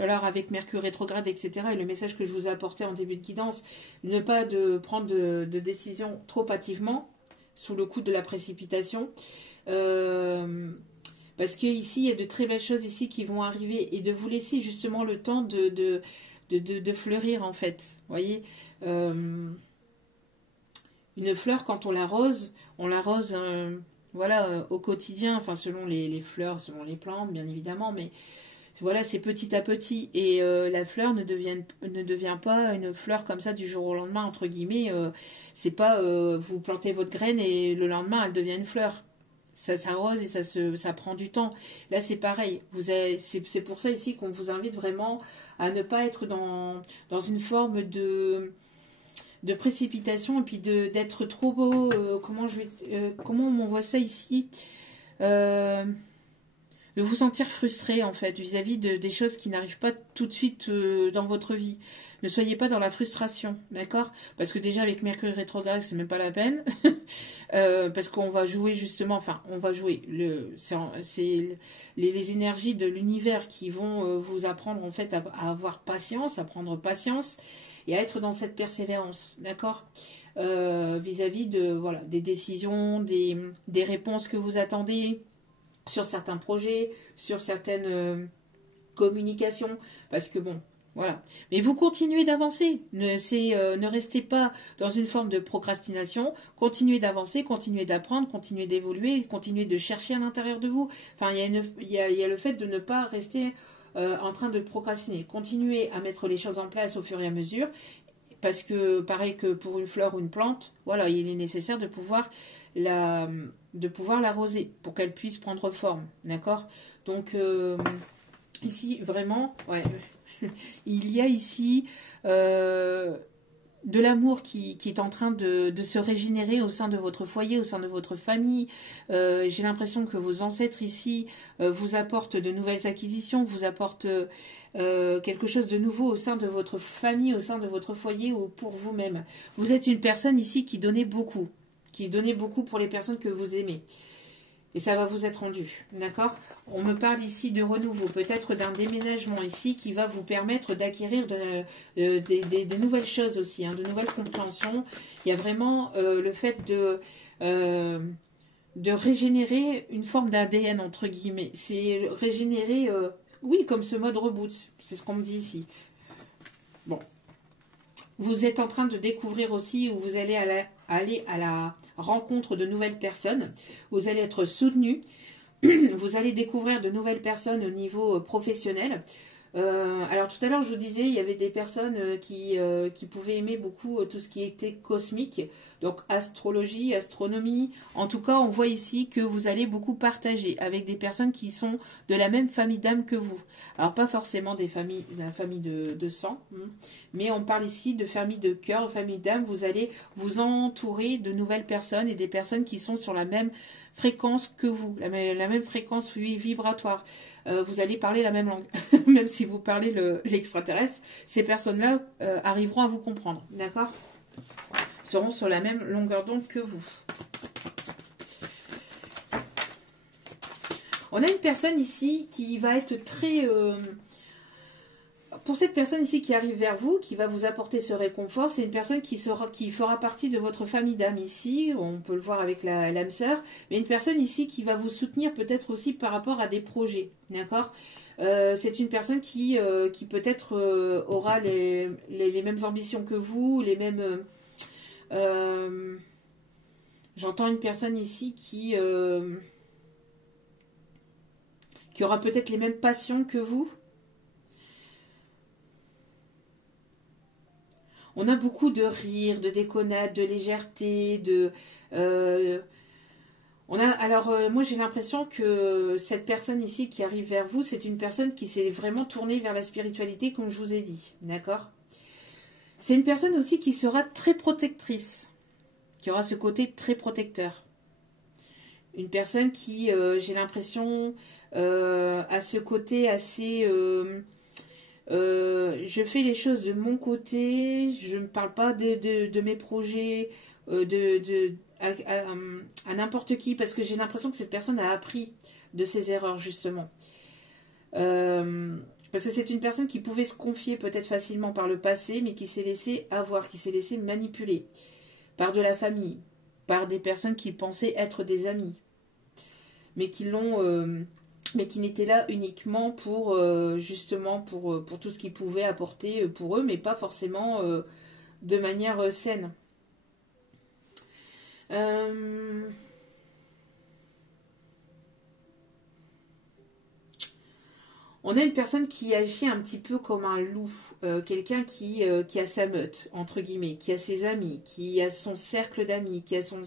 Alors avec Mercure rétrograde, etc., et le message que je vous ai apporté en début de guidance, ne pas prendre de décision trop hâtivement, sous le coup de la précipitation, parce qu'ici, il y a de très belles choses ici qui vont arriver, et de vous laisser justement le temps de fleurir, en fait. Vous voyez une fleur, quand on l'arrose voilà, au quotidien, enfin selon les fleurs, selon les plantes, bien évidemment, mais... Voilà, c'est petit à petit. Et la fleur ne devient pas une fleur comme ça du jour au lendemain, entre guillemets. C'est pas vous plantez votre graine et le lendemain, elle devient une fleur. Ça s'arrose et ça prend du temps. Là, c'est pareil. C'est pour ça ici qu'on vous invite vraiment à ne pas être dans une forme de précipitation et puis d'être trop beau. Comment on voit ça ici de vous sentir frustré en fait vis-à-vis des choses qui n'arrivent pas tout de suite dans votre vie. Ne soyez pas dans la frustration, d'accord? Parce que déjà avec Mercure rétrograde, c'est même pas la peine. Parce qu'on va jouer justement, enfin on va jouer, c'est les énergies de l'univers qui vont vous apprendre en fait à avoir patience, à prendre patience. et à être dans cette persévérance, d'accord, vis-à-vis de, voilà, des décisions, des réponses que vous attendez sur certains projets, sur certaines communications, parce que bon, voilà. Mais vous continuez d'avancer. Ne restez pas dans une forme de procrastination. Continuez d'avancer, continuez d'apprendre, continuez d'évoluer, continuez de chercher à l'intérieur de vous. Enfin, il y a le fait de ne pas rester en train de procrastiner. Continuez à mettre les choses en place au fur et à mesure. Parce que, pareil que pour une fleur ou une plante, voilà, il est nécessaire de pouvoir l'arroser pour qu'elle puisse prendre forme. D'accord? Donc, ici, vraiment, ouais. Il y a ici de l'amour qui est en train de se régénérer au sein de votre foyer, au sein de votre famille. J'ai l'impression que vos ancêtres ici vous apportent de nouvelles acquisitions, vous apportent quelque chose de nouveau au sein de votre famille, au sein de votre foyer ou pour vous-même. Vous êtes une personne ici qui donnait beaucoup pour les personnes que vous aimez. Et ça va vous être rendu, d'accord? On me parle ici de renouveau, peut-être d'un déménagement ici qui va vous permettre d'acquérir des nouvelles choses aussi, hein, de nouvelles compréhensions. Il y a vraiment le fait de régénérer une forme d'ADN, entre guillemets. C'est régénérer, oui, comme ce mode reboot, c'est ce qu'on me dit ici. Bon. Vous êtes en train de découvrir aussi où vous allez aller à la rencontre de nouvelles personnes. Vous allez être soutenu. Vous allez découvrir de nouvelles personnes au niveau professionnel. Alors tout à l'heure je vous disais, il y avait des personnes qui pouvaient aimer beaucoup tout ce qui était cosmique, donc astrologie, astronomie. En tout cas, on voit ici que vous allez beaucoup partager avec des personnes qui sont de la même famille d'âme que vous. Alors pas forcément la famille de sang, mais on parle ici de famille de cœur, famille d'âme. Vous allez vous entourer de nouvelles personnes et des personnes qui sont sur la même fréquence que vous, la même fréquence vibratoire. Vous allez parler la même langue. Même si vous parlez l'extraterrestre, ces personnes-là arriveront à vous comprendre. D'accord? Seront sur la même longueur d'onde que vous. On a une personne ici qui va être très... pour cette personne ici qui arrive vers vous, qui va vous apporter ce réconfort, c'est une personne qui fera partie de votre famille d'âme ici, on peut le voir avec l'âme sœur, mais une personne ici qui va vous soutenir peut-être aussi par rapport à des projets, d'accord? C'est une personne qui peut-être aura les mêmes ambitions que vous, les mêmes... j'entends une personne ici qui aura peut-être les mêmes passions que vous. On a beaucoup de rire, de déconnade, de légèreté, moi j'ai l'impression que cette personne ici qui arrive vers vous, c'est une personne qui s'est vraiment tournée vers la spiritualité, comme je vous ai dit, d'accord? C'est une personne aussi qui sera très protectrice, qui aura ce côté très protecteur. Une personne qui, j'ai l'impression, a ce côté assez... je fais les choses de mon côté, je ne parle pas de mes projets à n'importe qui, parce que j'ai l'impression que cette personne a appris de ses erreurs, justement. Parce que c'est une personne qui pouvait se confier peut-être facilement par le passé, mais qui s'est laissé avoir, qui s'est laissé manipuler par de la famille, par des personnes qui pensaient être des amis, mais qui n'étaient là uniquement pour justement pour tout ce qu'ils pouvaient apporter pour eux, mais pas forcément de manière saine. On a une personne qui agit un petit peu comme un loup, quelqu'un qui a sa meute, entre guillemets, qui a ses amis, qui a son cercle d'amis, qui a son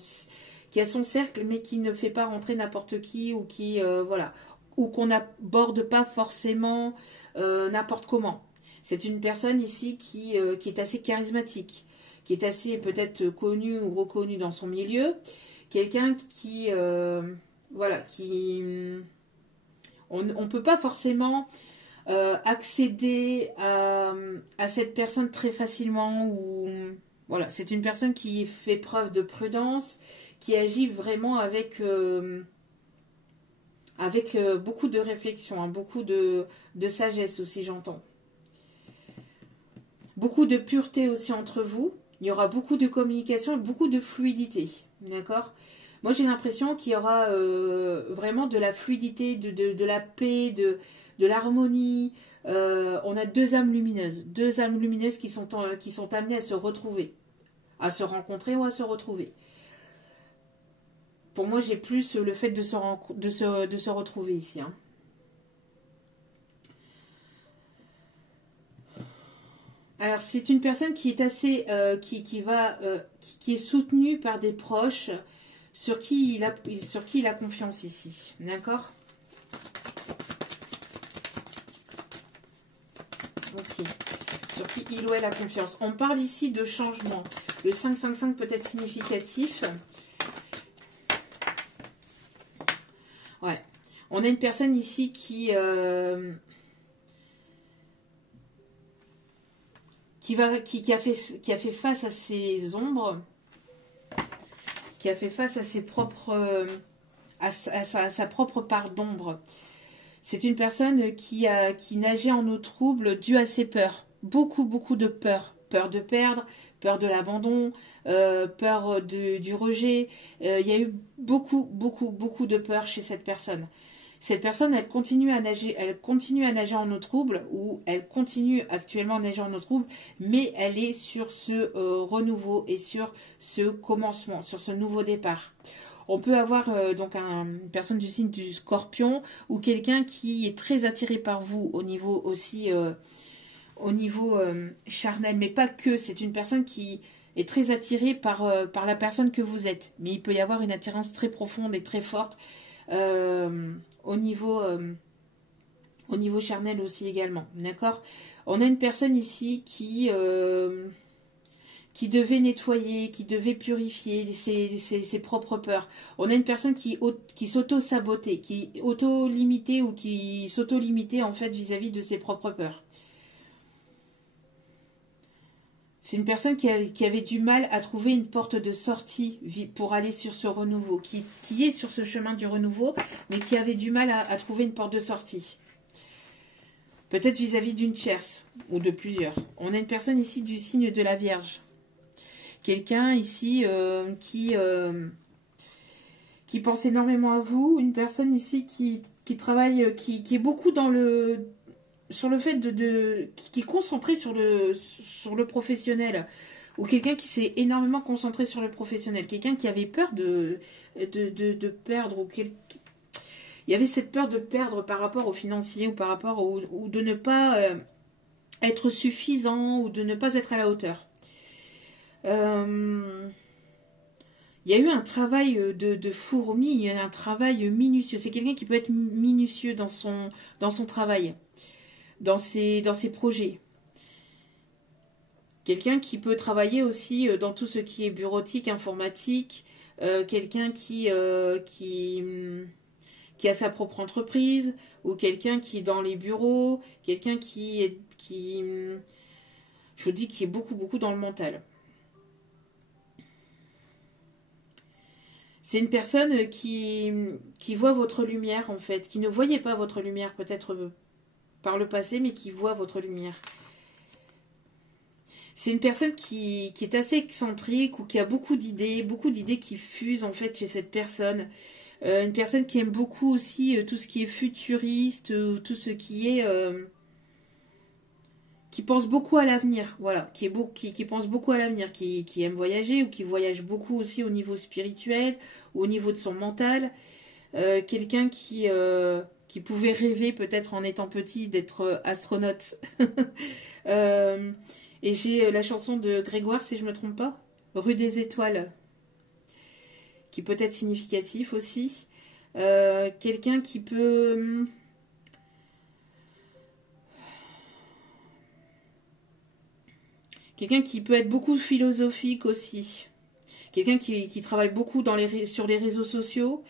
cercle, mais qui ne fait pas rentrer n'importe qui, ou qui, voilà, ou qu'on n'aborde pas forcément n'importe comment. C'est une personne ici qui est assez charismatique, qui est assez peut-être connue ou reconnue dans son milieu, quelqu'un qui, voilà, qui... On ne peut pas forcément accéder à cette personne très facilement. Voilà, c'est une personne qui fait preuve de prudence, qui agit vraiment avec beaucoup de réflexion, hein, beaucoup de sagesse aussi, j'entends. Beaucoup de pureté aussi entre vous. Il y aura beaucoup de communication, beaucoup de fluidité. D'accord? Moi, j'ai l'impression qu'il y aura vraiment de la fluidité, de la paix, de l'harmonie. On a deux âmes lumineuses. Deux âmes lumineuses qui sont amenées à se retrouver. À se rencontrer ou à se retrouver. Pour moi, j'ai plus le fait de se retrouver ici. Hein. Alors, c'est une personne qui est assez, qui est soutenue par des proches sur qui il a confiance ici. D'accord? Ok. Sur qui il ou elle a confiance. On parle ici de changement. Le 5-5-5 peut être significatif. Ouais. On a une personne ici qui a fait face à ses ombres, qui a fait face à ses propres, à sa propre part d'ombre. C'est une personne qui nageait en eau trouble due à ses peurs. Beaucoup de peurs. Peur de perdre, peur de l'abandon, peur du rejet. Il y a eu beaucoup de peur chez cette personne. Cette personne, elle continue à nager en eau trouble, ou elle continue actuellement à nager en eau trouble, mais elle est sur ce renouveau et sur ce commencement, sur ce nouveau départ. On peut avoir donc une personne du signe du Scorpion ou quelqu'un qui est très attiré par vous au niveau aussi charnel, mais pas que. C'est une personne qui est très attirée par la personne que vous êtes. Mais il peut y avoir une attirance très profonde et très forte au niveau charnel aussi également. D'accord? On a une personne ici qui devait nettoyer, qui devait purifier ses propres peurs. On a une personne qui s'auto-sabotait, qui auto-limitait ou qui s'auto-limitait en fait vis-à-vis de ses propres peurs. C'est une personne qui avait du mal à trouver une porte de sortie pour aller sur ce renouveau, qui est sur ce chemin du renouveau, mais qui avait du mal à trouver une porte de sortie. Peut-être vis-à-vis d'une tierce ou de plusieurs. On a une personne ici du signe de la Vierge. Quelqu'un ici qui pense énormément à vous. Une personne ici qui travaille, qui est beaucoup sur le fait qui est concentré sur le professionnel. Ou quelqu'un qui s'est énormément concentré sur le professionnel. Quelqu'un qui avait peur de perdre. Il y avait cette peur de perdre par rapport au financier ou par rapport ou de ne pas être suffisant ou de ne pas être à la hauteur. Il y a eu un travail de fourmi, il y a un travail minutieux. C'est quelqu'un qui peut être minutieux dans son travail, dans ses projets. Quelqu'un qui peut travailler aussi dans tout ce qui est bureautique, informatique. Quelqu'un qui a sa propre entreprise, ou quelqu'un qui est dans les bureaux, quelqu'un je vous dis, qui est beaucoup dans le mental. C'est une personne qui voit votre lumière, en fait, qui ne voyait pas votre lumière, peut-être par le passé, mais qui voit votre lumière. C'est une personne qui est assez excentrique ou qui a beaucoup d'idées qui fusent, en fait, chez cette personne. Une personne qui aime beaucoup aussi tout ce qui est futuriste, tout ce qui est... qui pense beaucoup à l'avenir, voilà, qui pense beaucoup à l'avenir, qui aime voyager ou qui voyage beaucoup aussi au niveau spirituel, au niveau de son mental. Quelqu'un qui pouvait rêver peut-être en étant petit d'être astronaute. Et j'ai la chanson de Grégoire, si je ne me trompe pas, Rue des Étoiles, qui peut être significatif aussi. Quelqu'un qui peut... Quelqu'un qui peut être beaucoup philosophique aussi. Quelqu'un qui travaille beaucoup sur les réseaux sociaux.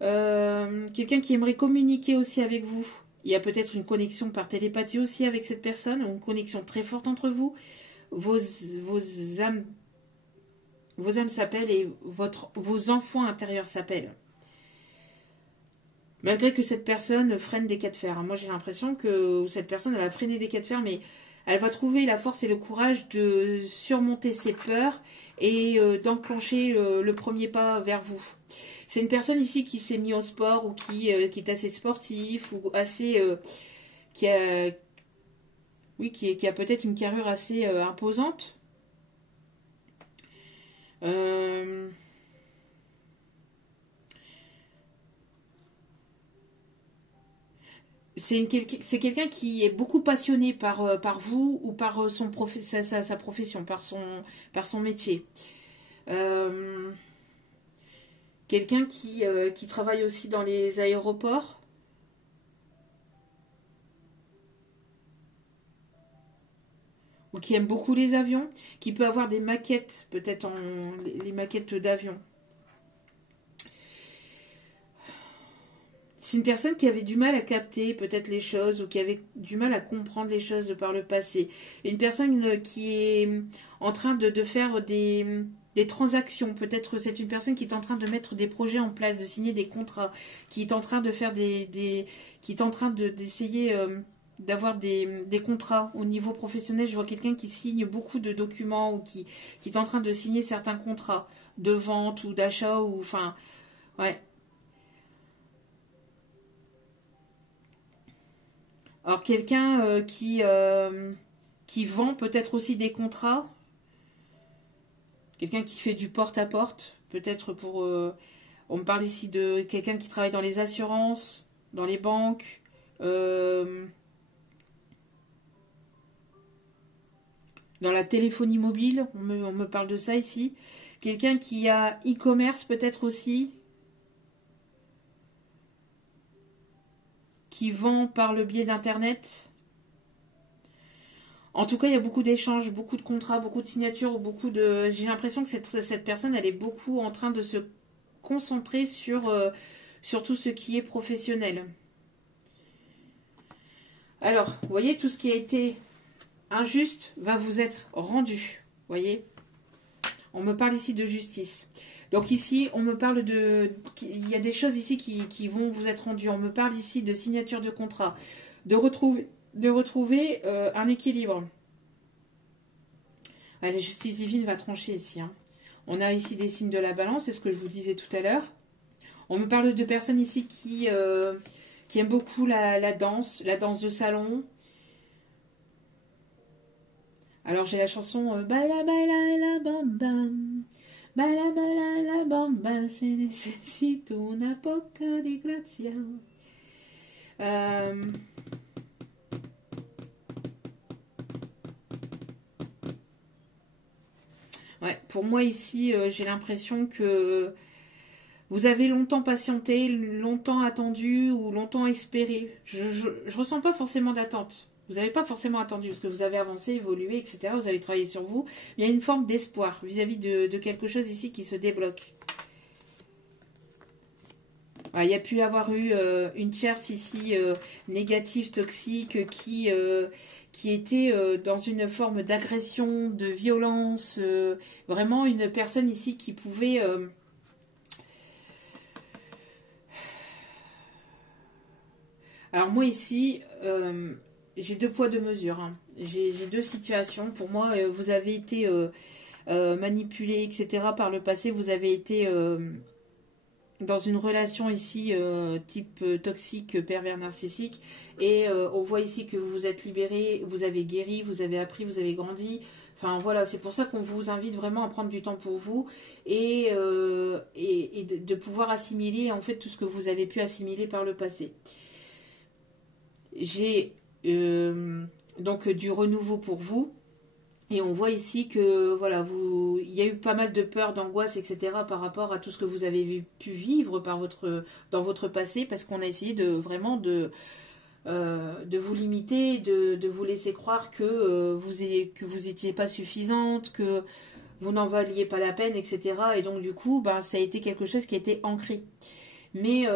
Quelqu'un qui aimerait communiquer aussi avec vous. Il y a peut-être une connexion par télépathie aussi avec cette personne, ou une connexion très forte entre vous. Vos âmes s'appellent et vos enfants intérieurs s'appellent. Malgré que cette personne freine des cas de fer. Moi, j'ai l'impression que cette personne, elle a freiné des cas de fer, mais Elle va trouver la force et le courage de surmonter ses peurs et d'enclencher le premier pas vers vous. C'est une personne ici qui s'est mise au sport ou qui est assez sportif ou assez... qui a, oui, qui a peut-être une carrure assez imposante. C'est quelqu'un qui est beaucoup passionné par vous ou par sa profession, par son métier. Euh, Quelqu'un qui travaille aussi dans les aéroports. Ou qui aime beaucoup les avions, qui peut avoir des maquettes, peut-être les maquettes d'avions. C'est une personne qui avait du mal à capter peut-être les choses ou qui avait du mal à comprendre les choses de par le passé. Une personne qui est en train de faire des transactions. Peut-être c'est une personne qui est en train de mettre des projets en place, de signer des contrats, qui est en train de faire qui est en train d'essayer d'avoir des contrats au niveau professionnel. Je vois quelqu'un qui signe beaucoup de documents ou qui est en train de signer certains contrats de vente ou d'achat ou enfin ouais. Alors quelqu'un qui vend peut-être aussi des contrats, quelqu'un qui fait du porte-à-porte, peut-être pour... on me parle ici de quelqu'un qui travaille dans les assurances, dans les banques, dans la téléphonie mobile, on me parle de ça ici. Quelqu'un qui a e-commerce peut-être aussi, qui vend par le biais d'Internet. En tout cas, il y a beaucoup d'échanges, beaucoup de contrats, beaucoup de signatures, beaucoup de... J'ai l'impression que cette personne, elle est beaucoup en train de se concentrer sur tout ce qui est professionnel. Alors, vous voyez, tout ce qui a été injuste va vous être rendu. Vous voyez, on me parle ici de justice. Donc ici, on me parle de... Il y a des choses ici qui vont vous être rendues. On me parle ici de signature de contrat, de retrouver un équilibre. Ah, la justice divine va trancher ici. Hein. On a ici des signes de la balance, c'est ce que je vous disais tout à l'heure. On me parle de personnes ici qui aiment beaucoup la danse de salon. Alors j'ai la chanson Bala bala la bam bam. Bala bala la bam bam, se necesito una poca di grazia. Ouais, pour moi ici, j'ai l'impression que vous avez longtemps patienté, longtemps attendu ou longtemps espéré. Je ressens pas forcément d'attente. Vous n'avez pas forcément attendu parce que vous avez avancé, évolué, etc. Vous avez travaillé sur vous. Mais il y a une forme d'espoir vis-à-vis de quelque chose ici qui se débloque. Il y a pu avoir eu une tierce ici négative, toxique, qui était dans une forme d'agression, de violence. Vraiment une personne ici qui pouvait... Alors moi ici, j'ai deux poids, deux mesures. Hein. J'ai deux situations. Pour moi, vous avez été manipulé, etc. par le passé. Vous avez été... dans une relation ici type toxique, pervers narcissique, et on voit ici que vous vous êtes libéré, vous avez guéri, vous avez appris, vous avez grandi. Enfin voilà, c'est pour ça qu'on vous invite vraiment à prendre du temps pour vous et de pouvoir assimiler en fait tout ce que vous avez pu assimiler par le passé. J'ai donc du renouveau pour vous. Et on voit ici que voilà, il y a eu pas mal de peur, d'angoisse, etc. par rapport à tout ce que vous avez pu vivre dans votre passé, parce qu'on a essayé vraiment de vous limiter, de vous laisser croire que vous étiez pas suffisante, que vous n'en valiez pas la peine, etc. Et donc du coup, ça a été quelque chose qui a été ancré. mais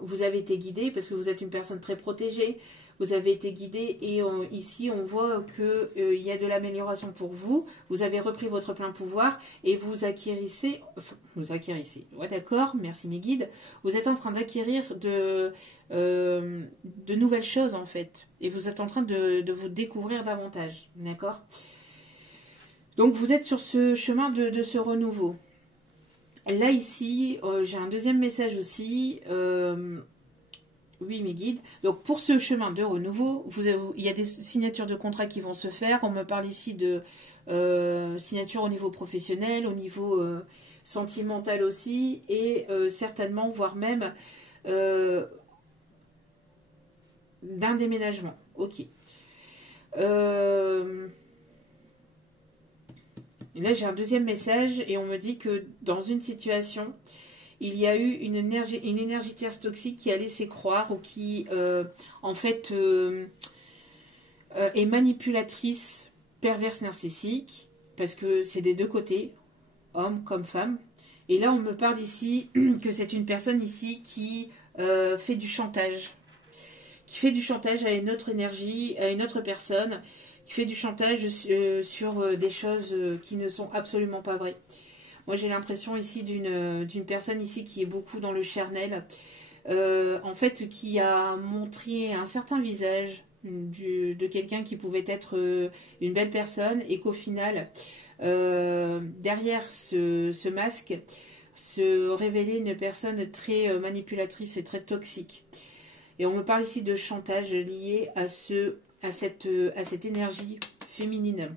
vous avez été guidé parce que vous êtes une personne très protégée. Vous avez été guidé et ici on voit qu'il y a de l'amélioration pour vous. Vous avez repris votre plein pouvoir et vous acquérissez, ouais d'accord, merci mes guides. Vous êtes en train d'acquérir de nouvelles choses en fait. Et vous êtes en train de vous découvrir davantage, d'accord? Donc vous êtes sur ce chemin de ce renouveau. Là ici, j'ai un deuxième message aussi. Oui, mes guides. Donc, pour ce chemin de renouveau, il y a des signatures de contrats qui vont se faire. On me parle ici de signatures au niveau professionnel, au niveau sentimental aussi, et certainement, voire même d'un déménagement. Ok. Et là, j'ai un deuxième message et on me dit que dans une situation, il y a eu une énergie tierce toxique qui a laissé croire ou qui, en fait, est manipulatrice, perverse, narcissique, parce que c'est des deux côtés, homme comme femme. Et là, on me parle ici que c'est une personne ici qui fait du chantage. Qui fait du chantage à une autre énergie, à une autre personne, qui fait du chantage sur des choses qui ne sont absolument pas vraies. Moi, j'ai l'impression ici d'une personne ici qui est beaucoup dans le charnel, en fait, qui a montré un certain visage de quelqu'un qui pouvait être une belle personne et qu'au final, derrière ce masque, se révélait une personne très manipulatrice et très toxique. Et on me parle ici de chantage lié à cette énergie féminine.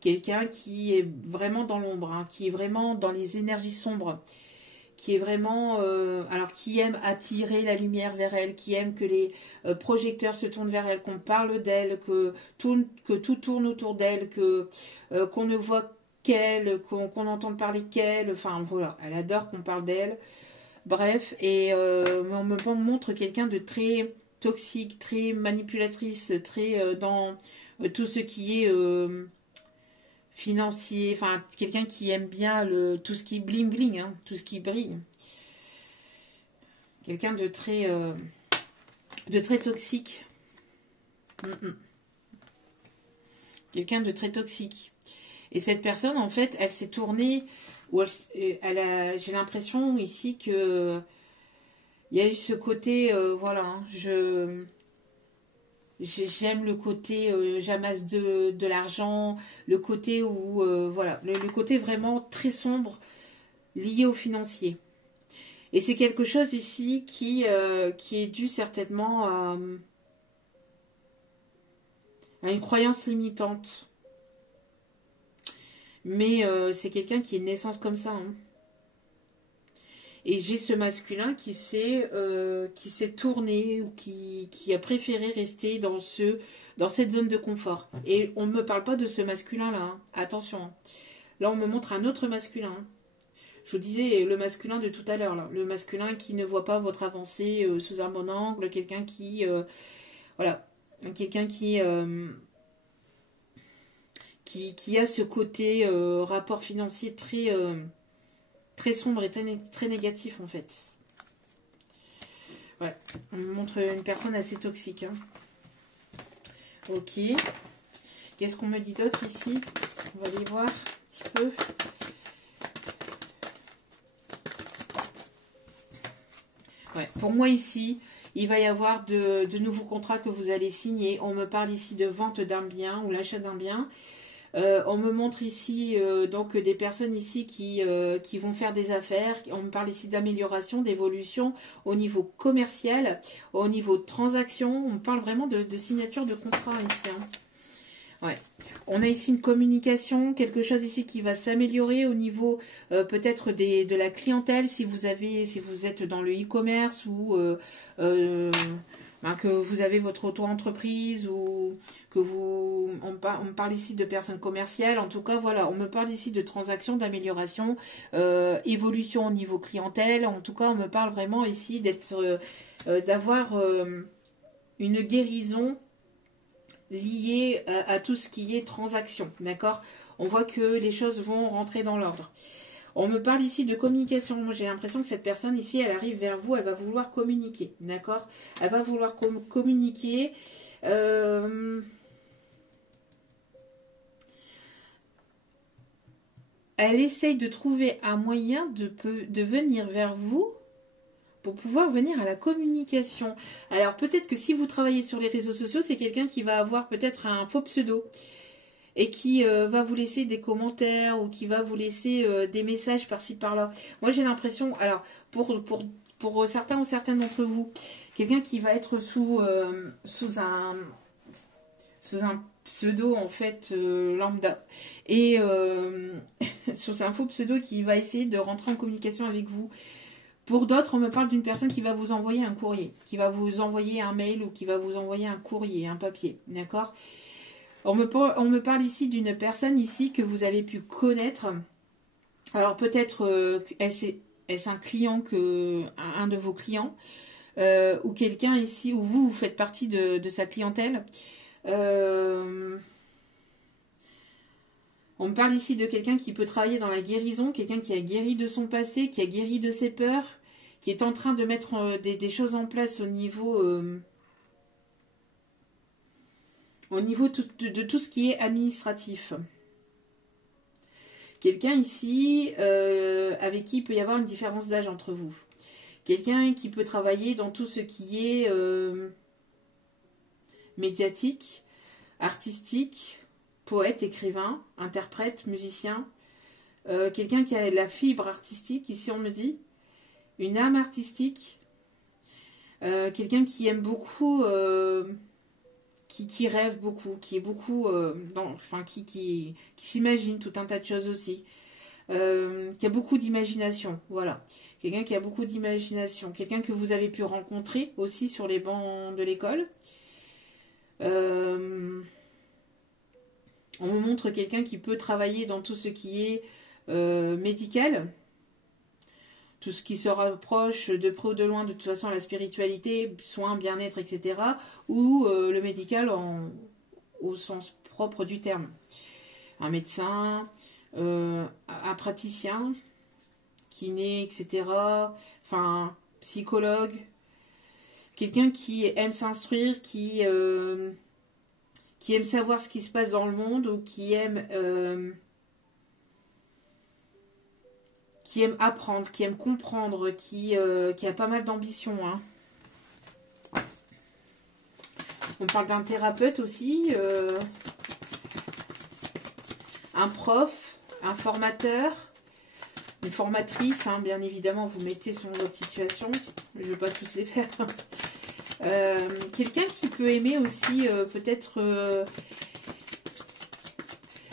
Quelqu'un qui est vraiment dans l'ombre, hein, qui est vraiment dans les énergies sombres, qui est vraiment, alors qui aime attirer la lumière vers elle, qui aime que les projecteurs se tournent vers elle, qu'on parle d'elle, que tout tourne autour d'elle, qu'on ne voit qu'elle, qu'on entende parler qu'elle, enfin voilà, elle adore qu'on parle d'elle. Bref, et on me montre quelqu'un de très toxique, très manipulatrice, très dans tout ce qui est financier, enfin quelqu'un qui aime bien tout ce qui bling bling, hein, tout ce qui brille. Quelqu'un de très toxique. Quelqu'un de très toxique. Et cette personne, en fait, elle s'est tournée, ou j'ai l'impression ici que il y a eu ce côté, voilà, hein, j'aime le côté j'amasse de l'argent, le côté où voilà, le côté vraiment très sombre lié au financier. Et c'est quelque chose ici qui est dû certainement à une croyance limitante. Mais c'est quelqu'un qui est une naissance comme ça, hein. Et j'ai ce masculin qui s'est tourné ou qui a préféré rester dans cette zone de confort. Et on ne me parle pas de ce masculin-là, hein. Attention, hein. Là, on me montre un autre masculin. Je vous disais le masculin de tout à l'heure, là. Le masculin qui ne voit pas votre avancée sous un bon angle, quelqu'un qui... voilà, quelqu'un qui a ce côté rapport financier très sombre et très négatif en fait. Ouais, on me montre une personne assez toxique, hein. Ok. Qu'est-ce qu'on me dit d'autre ici? On va aller voir un petit peu. Ouais, pour moi ici, il va y avoir de nouveaux contrats que vous allez signer. On me parle ici de vente d'un bien ou l'achat d'un bien. On me montre ici donc des personnes ici qui vont faire des affaires. On me parle ici d'amélioration, d'évolution au niveau commercial, au niveau de transaction. On me parle vraiment de signature de contrat ici, hein. Ouais. On a ici une communication, quelque chose ici qui va s'améliorer au niveau peut-être de la clientèle si vous êtes dans le e-commerce ou que vous avez votre auto-entreprise ou que on me parle ici de personnes commerciales. En tout cas, voilà, on me parle ici de transactions, d'amélioration, évolution au niveau clientèle. En tout cas, on me parle vraiment ici d'avoir une guérison liée à tout ce qui est transaction, d'accord? On voit que les choses vont rentrer dans l'ordre. On me parle ici de communication. Moi, j'ai l'impression que cette personne ici, elle arrive vers vous, elle va vouloir communiquer. D'accord? Elle va vouloir communiquer. Elle essaye de trouver un moyen de venir vers vous pour pouvoir venir à la communication. Alors peut-être que si vous travaillez sur les réseaux sociaux, c'est quelqu'un qui va avoir peut-être un faux pseudo et qui va vous laisser des commentaires ou qui va vous laisser des messages par-ci par-là. Moi j'ai l'impression, alors pour certains ou certaines d'entre vous, quelqu'un qui va être sous un pseudo en fait lambda et sous un faux pseudo qui va essayer de rentrer en communication avec vous. Pour d'autres, on me parle d'une personne qui va vous envoyer un courrier, qui va vous envoyer un mail ou qui va vous envoyer un courrier, un papier, d'accord? On me parle ici d'une personne ici que vous avez pu connaître. Alors peut-être est-ce un client, un de vos clients, ou quelqu'un ici, où vous faites partie de sa clientèle. On me parle ici de quelqu'un qui peut travailler dans la guérison, quelqu'un qui a guéri de son passé, qui a guéri de ses peurs, qui est en train de mettre des choses en place au niveau de tout ce qui est administratif. Quelqu'un ici avec qui il peut y avoir une différence d'âge entre vous. Quelqu'un qui peut travailler dans tout ce qui est médiatique, artistique, poète, écrivain, interprète, musicien. Quelqu'un qui a la fibre artistique, ici on me dit. Une âme artistique. Quelqu'un qui aime beaucoup, qui rêve beaucoup, qui est beaucoup, qui s'imagine tout un tas de choses aussi. Qui a beaucoup d'imagination, voilà. Quelqu'un qui a beaucoup d'imagination. Quelqu'un que vous avez pu rencontrer aussi sur les bancs de l'école. On me montre quelqu'un qui peut travailler dans tout ce qui est médical, tout ce qui se rapproche de près ou de loin de toute façon à la spiritualité, soins, bien-être, etc. Ou le médical au sens propre du terme. Un médecin, un praticien, kiné, etc. Enfin, psychologue. Quelqu'un qui aime s'instruire, qui aime savoir ce qui se passe dans le monde ou qui aime apprendre, qui aime comprendre, qui a pas mal d'ambition. Hein. On parle d'un thérapeute aussi, un prof, un formateur, une formatrice, hein, bien évidemment, vous mettez selon votre situation. Je ne vais pas tous les faire. Quelqu'un qui peut aimer aussi peut-être...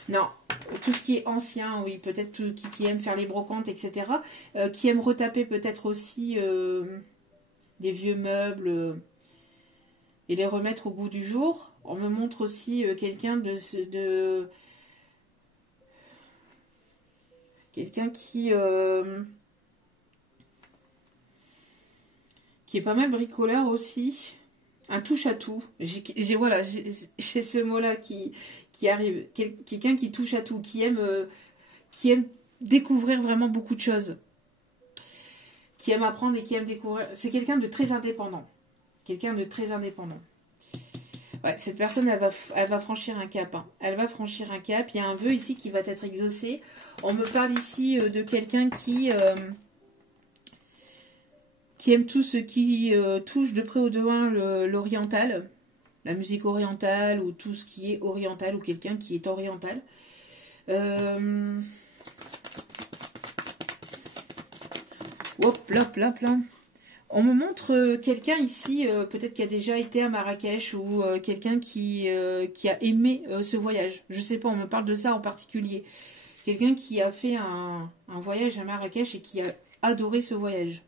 non, tout ce qui est ancien, oui, peut-être qui aime faire les brocantes, etc. Qui aime retaper peut-être aussi des vieux meubles et les remettre au goût du jour. On me montre aussi quelqu'un quelqu'un qui est pas mal bricoleur aussi. Un touche-à-tout. Voilà, j'ai ce mot-là qui arrive. Quelqu'un qui touche à tout, qui aime découvrir vraiment beaucoup de choses. Qui aime apprendre et qui aime découvrir. C'est quelqu'un de très indépendant. Quelqu'un de très indépendant. Ouais, cette personne, elle va franchir un cap. Hein. Elle va franchir un cap. Il y a un vœu ici qui va être exaucé. On me parle ici de quelqu'un qui aime tout ce qui touche de près ou de loin l'oriental, la musique orientale ou tout ce qui est oriental ou quelqu'un qui est oriental. Hop, là. On me montre quelqu'un ici, peut-être qui a déjà été à Marrakech ou quelqu'un qui a aimé ce voyage. Je sais pas, on me parle de ça en particulier. Quelqu'un qui a fait un voyage à Marrakech et qui a adoré ce voyage.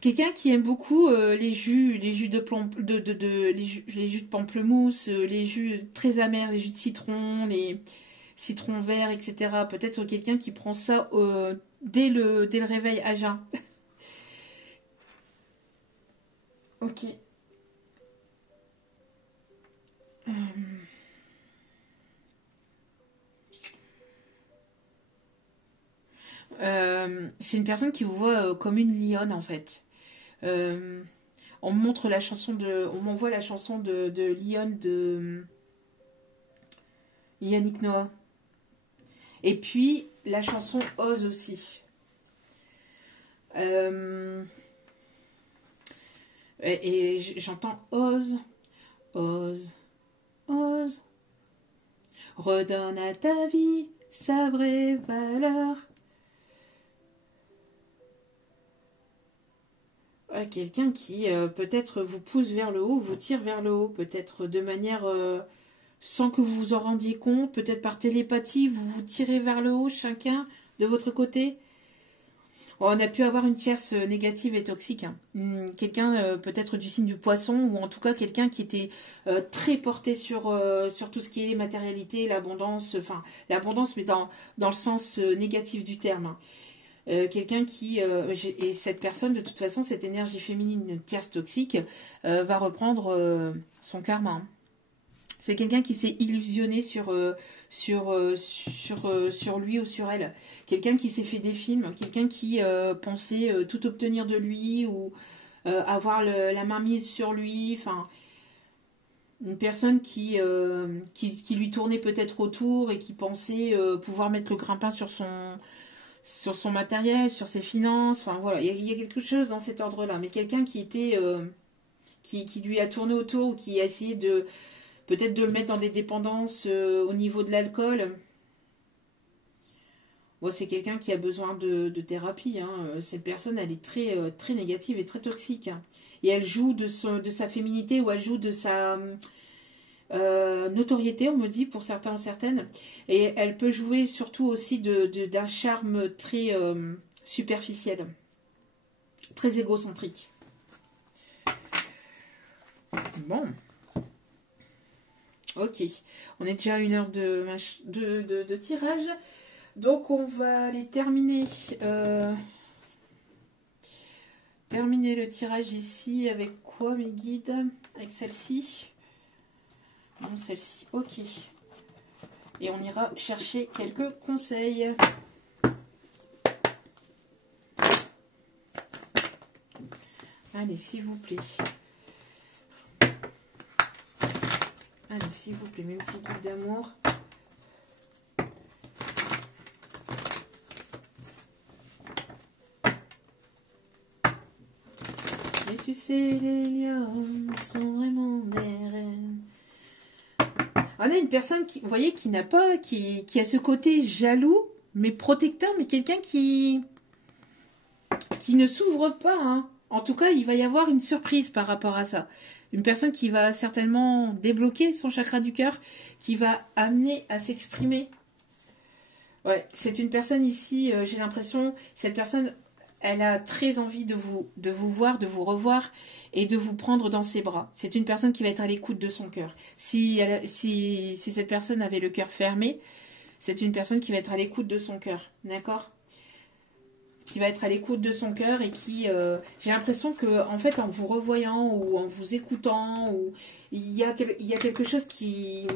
Quelqu'un qui aime beaucoup les jus de pamplemousse, les jus très amers, les jus de citron, les citrons verts, etc. Peut-être quelqu'un qui prend ça dès le réveil à jeun. Ok. C'est une personne qui vous voit comme une lionne en fait. Euh, on montre la chanson de, on m'envoie la chanson de Lionne de Yannick Noah. Et puis la chanson Ose aussi. Et j'entends Ose, ose, ose. Redonne à ta vie sa vraie valeur. Voilà, quelqu'un qui peut-être vous pousse vers le haut, vous tire vers le haut, peut-être de manière sans que vous vous en rendiez compte, peut-être par télépathie, vous vous tirez vers le haut chacun de votre côté. On a pu avoir une tierce négative et toxique. Hein. Quelqu'un peut-être du signe du poisson, ou en tout cas quelqu'un qui était très porté sur tout ce qui est matérialité, l'abondance, enfin l'abondance mais dans le sens négatif du terme. Hein. Quelqu'un qui, et cette personne, de toute façon, cette énergie féminine tierce toxique, va reprendre son karma. Hein. C'est quelqu'un qui s'est illusionné sur lui ou sur elle. Quelqu'un qui s'est fait des films, quelqu'un qui pensait tout obtenir de lui ou avoir la main mise sur lui. Enfin, une personne qui lui tournait peut-être autour et qui pensait pouvoir mettre le grimpin sur son matériel, sur ses finances. Enfin, voilà, il y a quelque chose dans cet ordre-là. Mais quelqu'un qui était... qui lui a tourné autour ou qui a essayé de... Peut-être de le mettre dans des dépendances au niveau de l'alcool. Bon, c'est quelqu'un qui a besoin de thérapie. Hein. Cette personne, elle est très, très négative et très toxique. Hein. Et elle joue de sa féminité ou elle joue de sa notoriété, on me dit, pour certains ou certaines. Et elle peut jouer surtout aussi d'un charme très superficiel, très égocentrique. Bon. Ok, on est déjà à 1 heure de tirage. Donc on va aller terminer le tirage ici avec quoi mes guides? Avec celle-ci. Non, celle-ci, ok. Et on ira chercher quelques conseils. Allez, s'il vous plaît. Allez, s'il vous plaît, mes petits guides d'amour. Et tu sais, les lions sont vraiment des reines. On a une personne qui, vous voyez, qui n'a pas, qui a ce côté jaloux, mais protecteur, mais quelqu'un qui ne s'ouvre pas. Hein. En tout cas, il va y avoir une surprise par rapport à ça. Une personne qui va certainement débloquer son chakra du cœur, qui va amener à s'exprimer. Ouais, c'est une personne ici, j'ai l'impression, cette personne, elle a très envie de vous voir, de vous revoir et de vous prendre dans ses bras. C'est une personne qui va être à l'écoute de son cœur. Si cette personne avait le cœur fermé, c'est une personne qui va être à l'écoute de son cœur. D'accord ? Qui va être à l'écoute de son cœur et qui, j'ai l'impression que, en fait, en vous revoyant ou en vous écoutant, ou il y a quelque chose qui,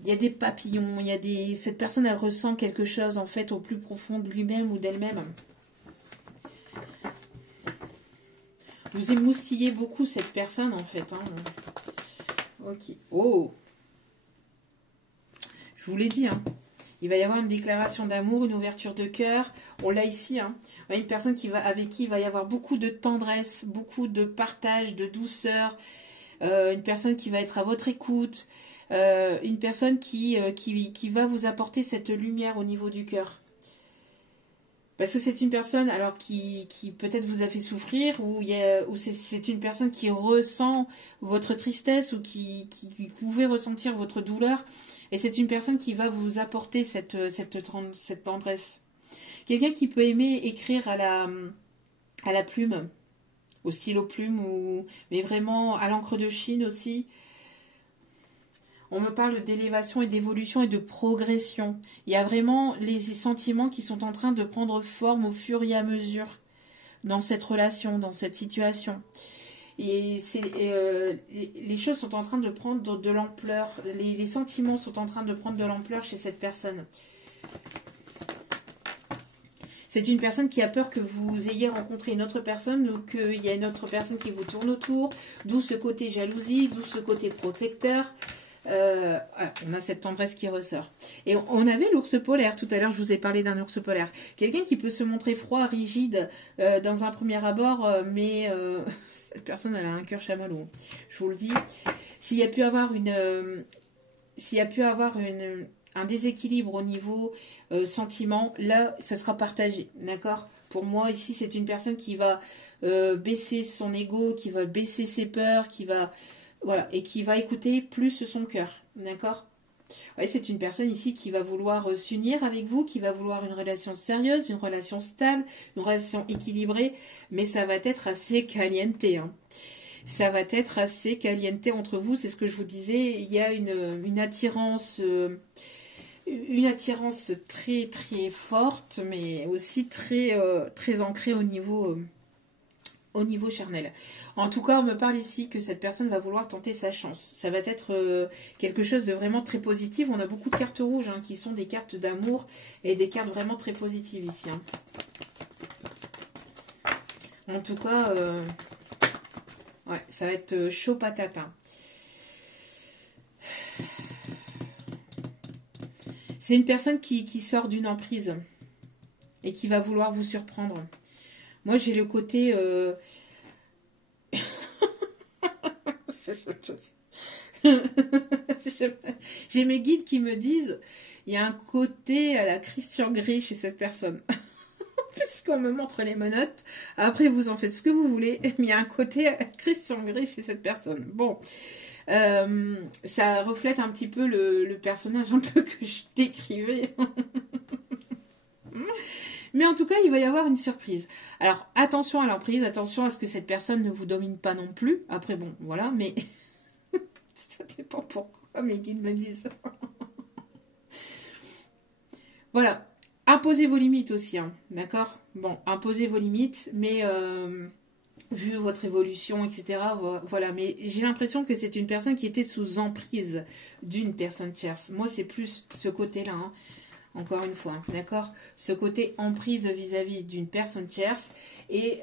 il y a des papillons, cette personne, elle ressent quelque chose, en fait, au plus profond de lui-même ou d'elle-même. Vous émoustillez beaucoup cette personne, en fait. Hein. Ok. Oh. Je vous l'ai dit, hein. Il va y avoir une déclaration d'amour, une ouverture de cœur. On l'a ici. Hein. Une personne avec qui il va y avoir beaucoup de tendresse, beaucoup de partage, de douceur. Une personne qui va être à votre écoute. Une personne qui va vous apporter cette lumière au niveau du cœur. Parce que c'est une personne alors qui peut-être vous a fait souffrir ou c'est une personne qui ressent votre tristesse ou qui pouvait ressentir votre douleur. Et c'est une personne qui va vous apporter cette tendresse. Quelqu'un qui peut aimer écrire à la plume, au stylo plume, mais vraiment à l'encre de Chine aussi. On me parle d'élévation et d'évolution et de progression. Il y a vraiment les sentiments qui sont en train de prendre forme au fur et à mesure dans cette relation, dans cette situation. Et les choses sont en train de prendre de l'ampleur. Les sentiments sont en train de prendre de l'ampleur chez cette personne. C'est une personne qui a peur que vous ayez rencontré une autre personne ou qu'il y a une autre personne qui vous tourne autour, d'où ce côté jalousie, d'où ce côté protecteur. Voilà, on a cette tendresse qui ressort. Et on avait l'ours polaire, tout à l'heure je vous ai parlé d'un ours polaire. Quelqu'un qui peut se montrer froid, rigide dans un premier abord, mais cette personne elle a un cœur chamallow. Je vous le dis. S'il y a pu avoir un déséquilibre au niveau sentiment, là, ça sera partagé, d'accord? Pour moi, ici, c'est une personne qui va baisser son ego, qui va baisser ses peurs, qui va, voilà, et qui va écouter plus son cœur, d'accord? Ouais, c'est une personne ici qui va vouloir s'unir avec vous, qui va vouloir une relation sérieuse, une relation stable, une relation équilibrée, mais ça va être assez caliente, hein. Ça va être assez caliente entre vous, c'est ce que je vous disais, il y a une attirance très très forte, mais aussi très, très ancrée au niveau charnel. En tout cas, on me parle ici que cette personne va vouloir tenter sa chance. Ça va être quelque chose de vraiment très positif. On a beaucoup de cartes rouges hein, qui sont des cartes d'amour et des cartes vraiment très positives ici. Hein. En tout cas, ouais, ça va être chaud patate. Hein. C'est une personne qui sort d'une emprise et qui va vouloir vous surprendre. Moi, j'ai le côté... j'ai mes guides qui me disent il y a un côté à la Christian Grey chez cette personne. Puisqu'on me montre les menottes. Après, vous en faites ce que vous voulez. Mais il y a un côté à la Christian Grey chez cette personne. Bon. Ça reflète un petit peu le personnage un peu que je décrivais. Mais en tout cas, il va y avoir une surprise. Alors, attention à l'emprise, attention à ce que cette personne ne vous domine pas non plus. Après, bon, voilà, mais ça dépend pourquoi mes guides me disent ça. Voilà. Imposez vos limites aussi, hein, d'accord? Bon, imposez vos limites, mais vu votre évolution, etc., voilà. Mais j'ai l'impression que c'est une personne qui était sous emprise d'une personne tierce. Moi, c'est plus ce côté-là, hein. Encore une fois, d'accord? Ce côté emprise vis-à-vis d'une personne tierce. Et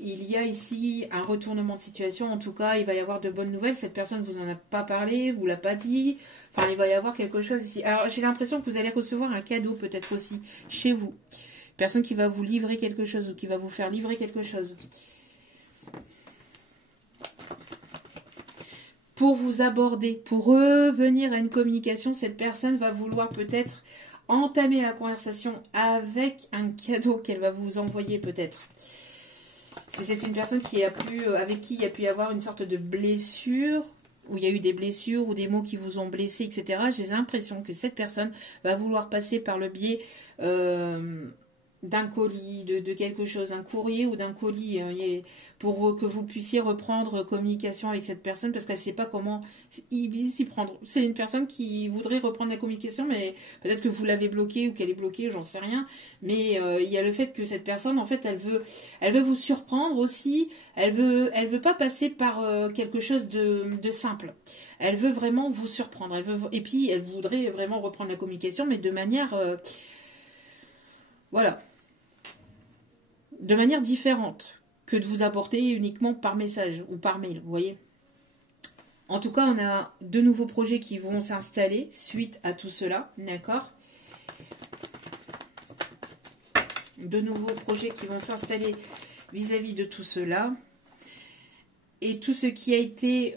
il y a ici un retournement de situation. En tout cas, il va y avoir de bonnes nouvelles. Cette personne ne vous en a pas parlé, vous l'a pas dit. Enfin, il va y avoir quelque chose ici. Alors, j'ai l'impression que vous allez recevoir un cadeau peut-être aussi chez vous. Personne qui va vous livrer quelque chose ou qui va vous faire livrer quelque chose. Pour vous aborder, pour revenir à une communication, cette personne va vouloir peut-être entamer la conversation avec un cadeau qu'elle va vous envoyer peut-être. Si c'est une personne avec qui il y a pu y avoir une sorte de blessure, où il y a eu des blessures ou des mots qui vous ont blessé, etc., j'ai l'impression que cette personne va vouloir passer par le biais d'un colis, de quelque chose, un courrier ou d'un colis, pour que vous puissiez reprendre communication avec cette personne, parce qu'elle ne sait pas comment s'y prendre. C'est une personne qui voudrait reprendre la communication, mais peut-être que vous l'avez bloquée ou qu'elle est bloquée, j'en sais rien. Mais il y a le fait que cette personne, en fait, elle veut vous surprendre aussi. Elle veut pas passer par quelque chose de simple. Elle veut vraiment vous surprendre. Et puis, elle voudrait vraiment reprendre la communication, mais de manière... voilà. De manière différente que de vous apporter uniquement par message ou par mail, vous voyez. En tout cas, on a de nouveaux projets qui vont s'installer suite à tout cela, d'accord? De nouveaux projets qui vont s'installer vis-à-vis de tout cela. Et tout ce qui a été...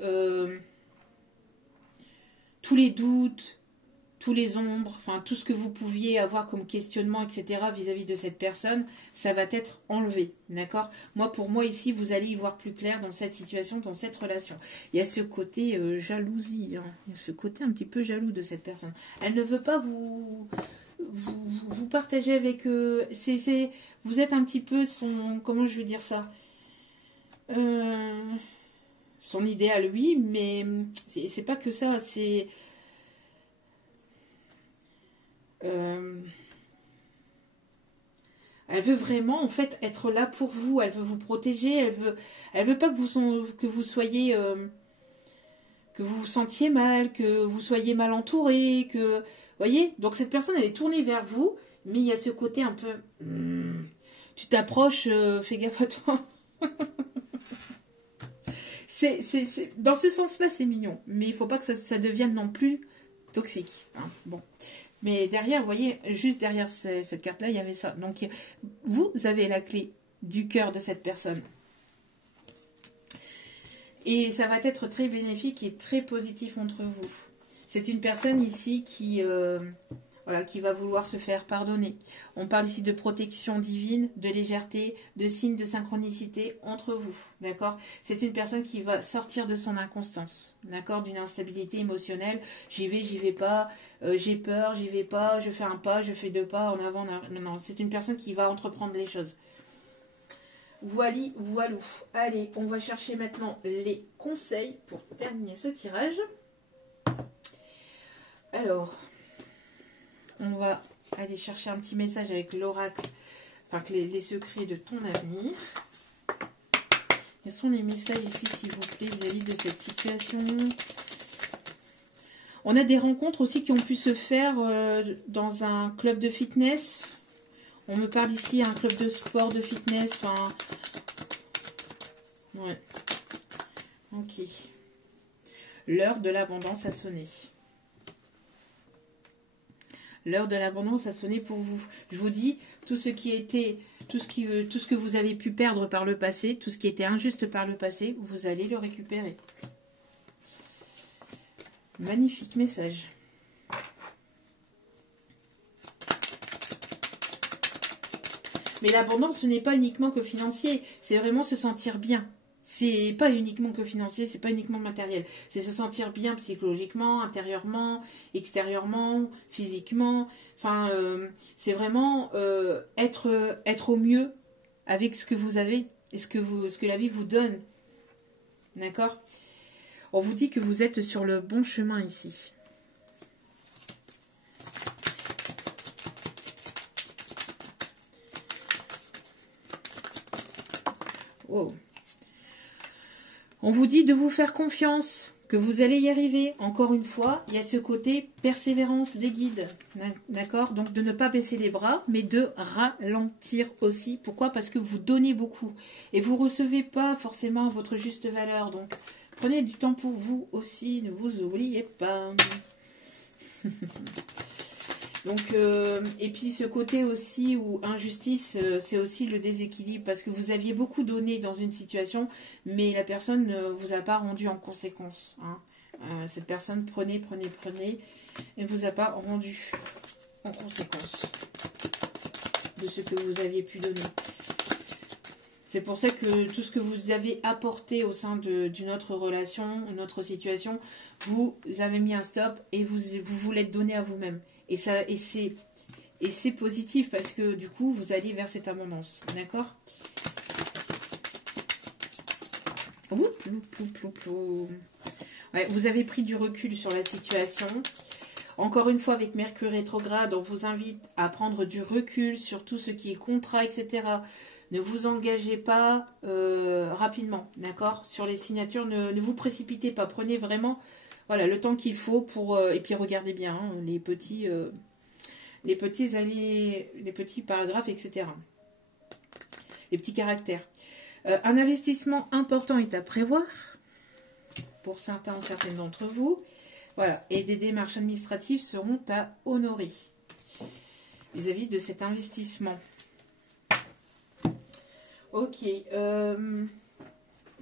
tous les doutes... tous les ombres, enfin tout ce que vous pouviez avoir comme questionnement, etc. vis-à-vis de cette personne, ça va être enlevé, d'accord? Pour moi ici, vous allez y voir plus clair dans cette situation, dans cette relation. Il y a ce côté jalousie, hein. Il y a ce côté un petit peu jaloux de cette personne. Elle ne veut pas vous partager avec... vous êtes un petit peu son... Comment je veux dire ça? Son idéal, oui, mais c'est pas que ça, c'est... elle veut vraiment en fait être là pour vous, elle veut vous protéger, elle veut pas que vous soyez que vous vous sentiez mal, que vous soyez mal entouré, que voyez, donc cette personne elle est tournée vers vous, Mais il y a ce côté un peu... tu t'approches, fais gaffe à toi. Dans ce sens-là, c'est mignon. Mais il ne faut pas que ça devienne non plus toxique. Hein. Bon. Mais derrière, vous voyez, juste derrière cette carte-là, il y avait ça. Donc, vous avez la clé du cœur de cette personne. Et ça va être très bénéfique et très positif entre vous. C'est une personne ici qui, voilà, qui va vouloir se faire pardonner. On parle ici de protection divine, de légèreté, de signes de synchronicité entre vous. D'accord? C'est une personne qui va sortir de son inconstance. D'accord? D'une instabilité émotionnelle. J'y vais pas. J'ai peur, j'y vais pas. Je fais un pas, je fais deux pas en avant. En arrière. Non, non. C'est une personne qui va entreprendre les choses. Voili, voilou. Allez, on va chercher maintenant les conseils pour terminer ce tirage. Alors, on va aller chercher un petit message avec l'oracle, enfin les secrets de ton avenir. Quels sont les messages ici, s'il vous plaît, vis-à-vis de cette situation? On a des rencontres aussi qui ont pu se faire dans un club de fitness. On me parle ici un club de sport, de fitness, enfin... Ouais. Ok. L'heure de l'abondance a sonné. L'heure de l'abondance a sonné pour vous. Je vous dis, tout ce qui était, tout ce que vous avez pu perdre par le passé, tout ce qui était injuste par le passé, vous allez le récupérer. Magnifique message. Mais l'abondance, ce n'est pas uniquement que financier, c'est vraiment se sentir bien. C'est pas uniquement que financier, c'est pas uniquement matériel. C'est se sentir bien psychologiquement, intérieurement, extérieurement, physiquement. Enfin, c'est vraiment être au mieux avec ce que vous avez et ce que la vie vous donne. D'accord? On vous dit que vous êtes sur le bon chemin ici. Wow. On vous dit de vous faire confiance, que vous allez y arriver. Encore une fois, il y a ce côté persévérance des guides. D'accord? Donc de ne pas baisser les bras, mais de ralentir aussi. Pourquoi? Parce que vous donnez beaucoup. Et vous ne recevez pas forcément votre juste valeur. Donc prenez du temps pour vous aussi. Ne vous oubliez pas. Donc, et puis ce côté aussi où injustice, c'est aussi le déséquilibre parce que vous aviez beaucoup donné dans une situation, mais la personne ne vous a pas rendu en conséquence. Hein. Cette personne prenait, et ne vous a pas rendu en conséquence de ce que vous aviez pu donner. C'est pour ça que tout ce que vous avez apporté au sein d'une autre relation, une autre situation, vous avez mis un stop et vous l'êtes donné à vous-même. Et c'est positif parce que du coup, vous allez vers cette abondance. D'accord? Ouais, vous avez pris du recul sur la situation. Encore une fois, avec Mercure rétrograde, on vous invite à prendre du recul sur tout ce qui est contrat, etc. Ne vous engagez pas rapidement, d'accord? Sur les signatures, ne vous précipitez pas. Prenez vraiment voilà, le temps qu'il faut pour... et puis regardez bien hein, les petits paragraphes, etc. Les petits caractères. Un investissement important est à prévoir pour certains ou certaines d'entre vous. Voilà, et des démarches administratives seront à honorer vis-à-vis de cet investissement. Ok, les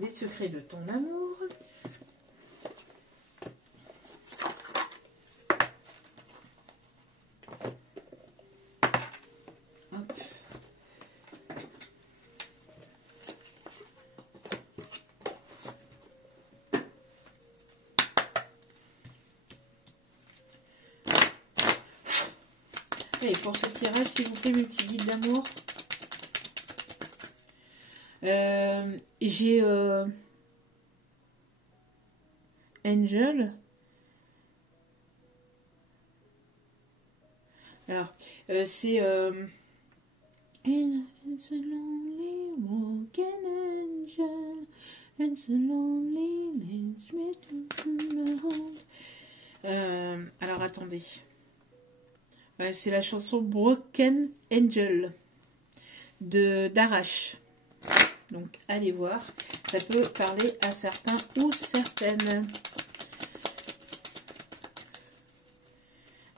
secrets de ton amour. Hop. Et pour ce tirage, s'il vous plaît, mes petits guides d'amour. J'ai Angel. Alors, c'est It's a lonely walk an angel. It's a lonely let's meet. Alors attendez. Ouais, c'est la chanson Broken Angel de d'Arash. Donc allez voir, ça peut parler à certains ou certaines.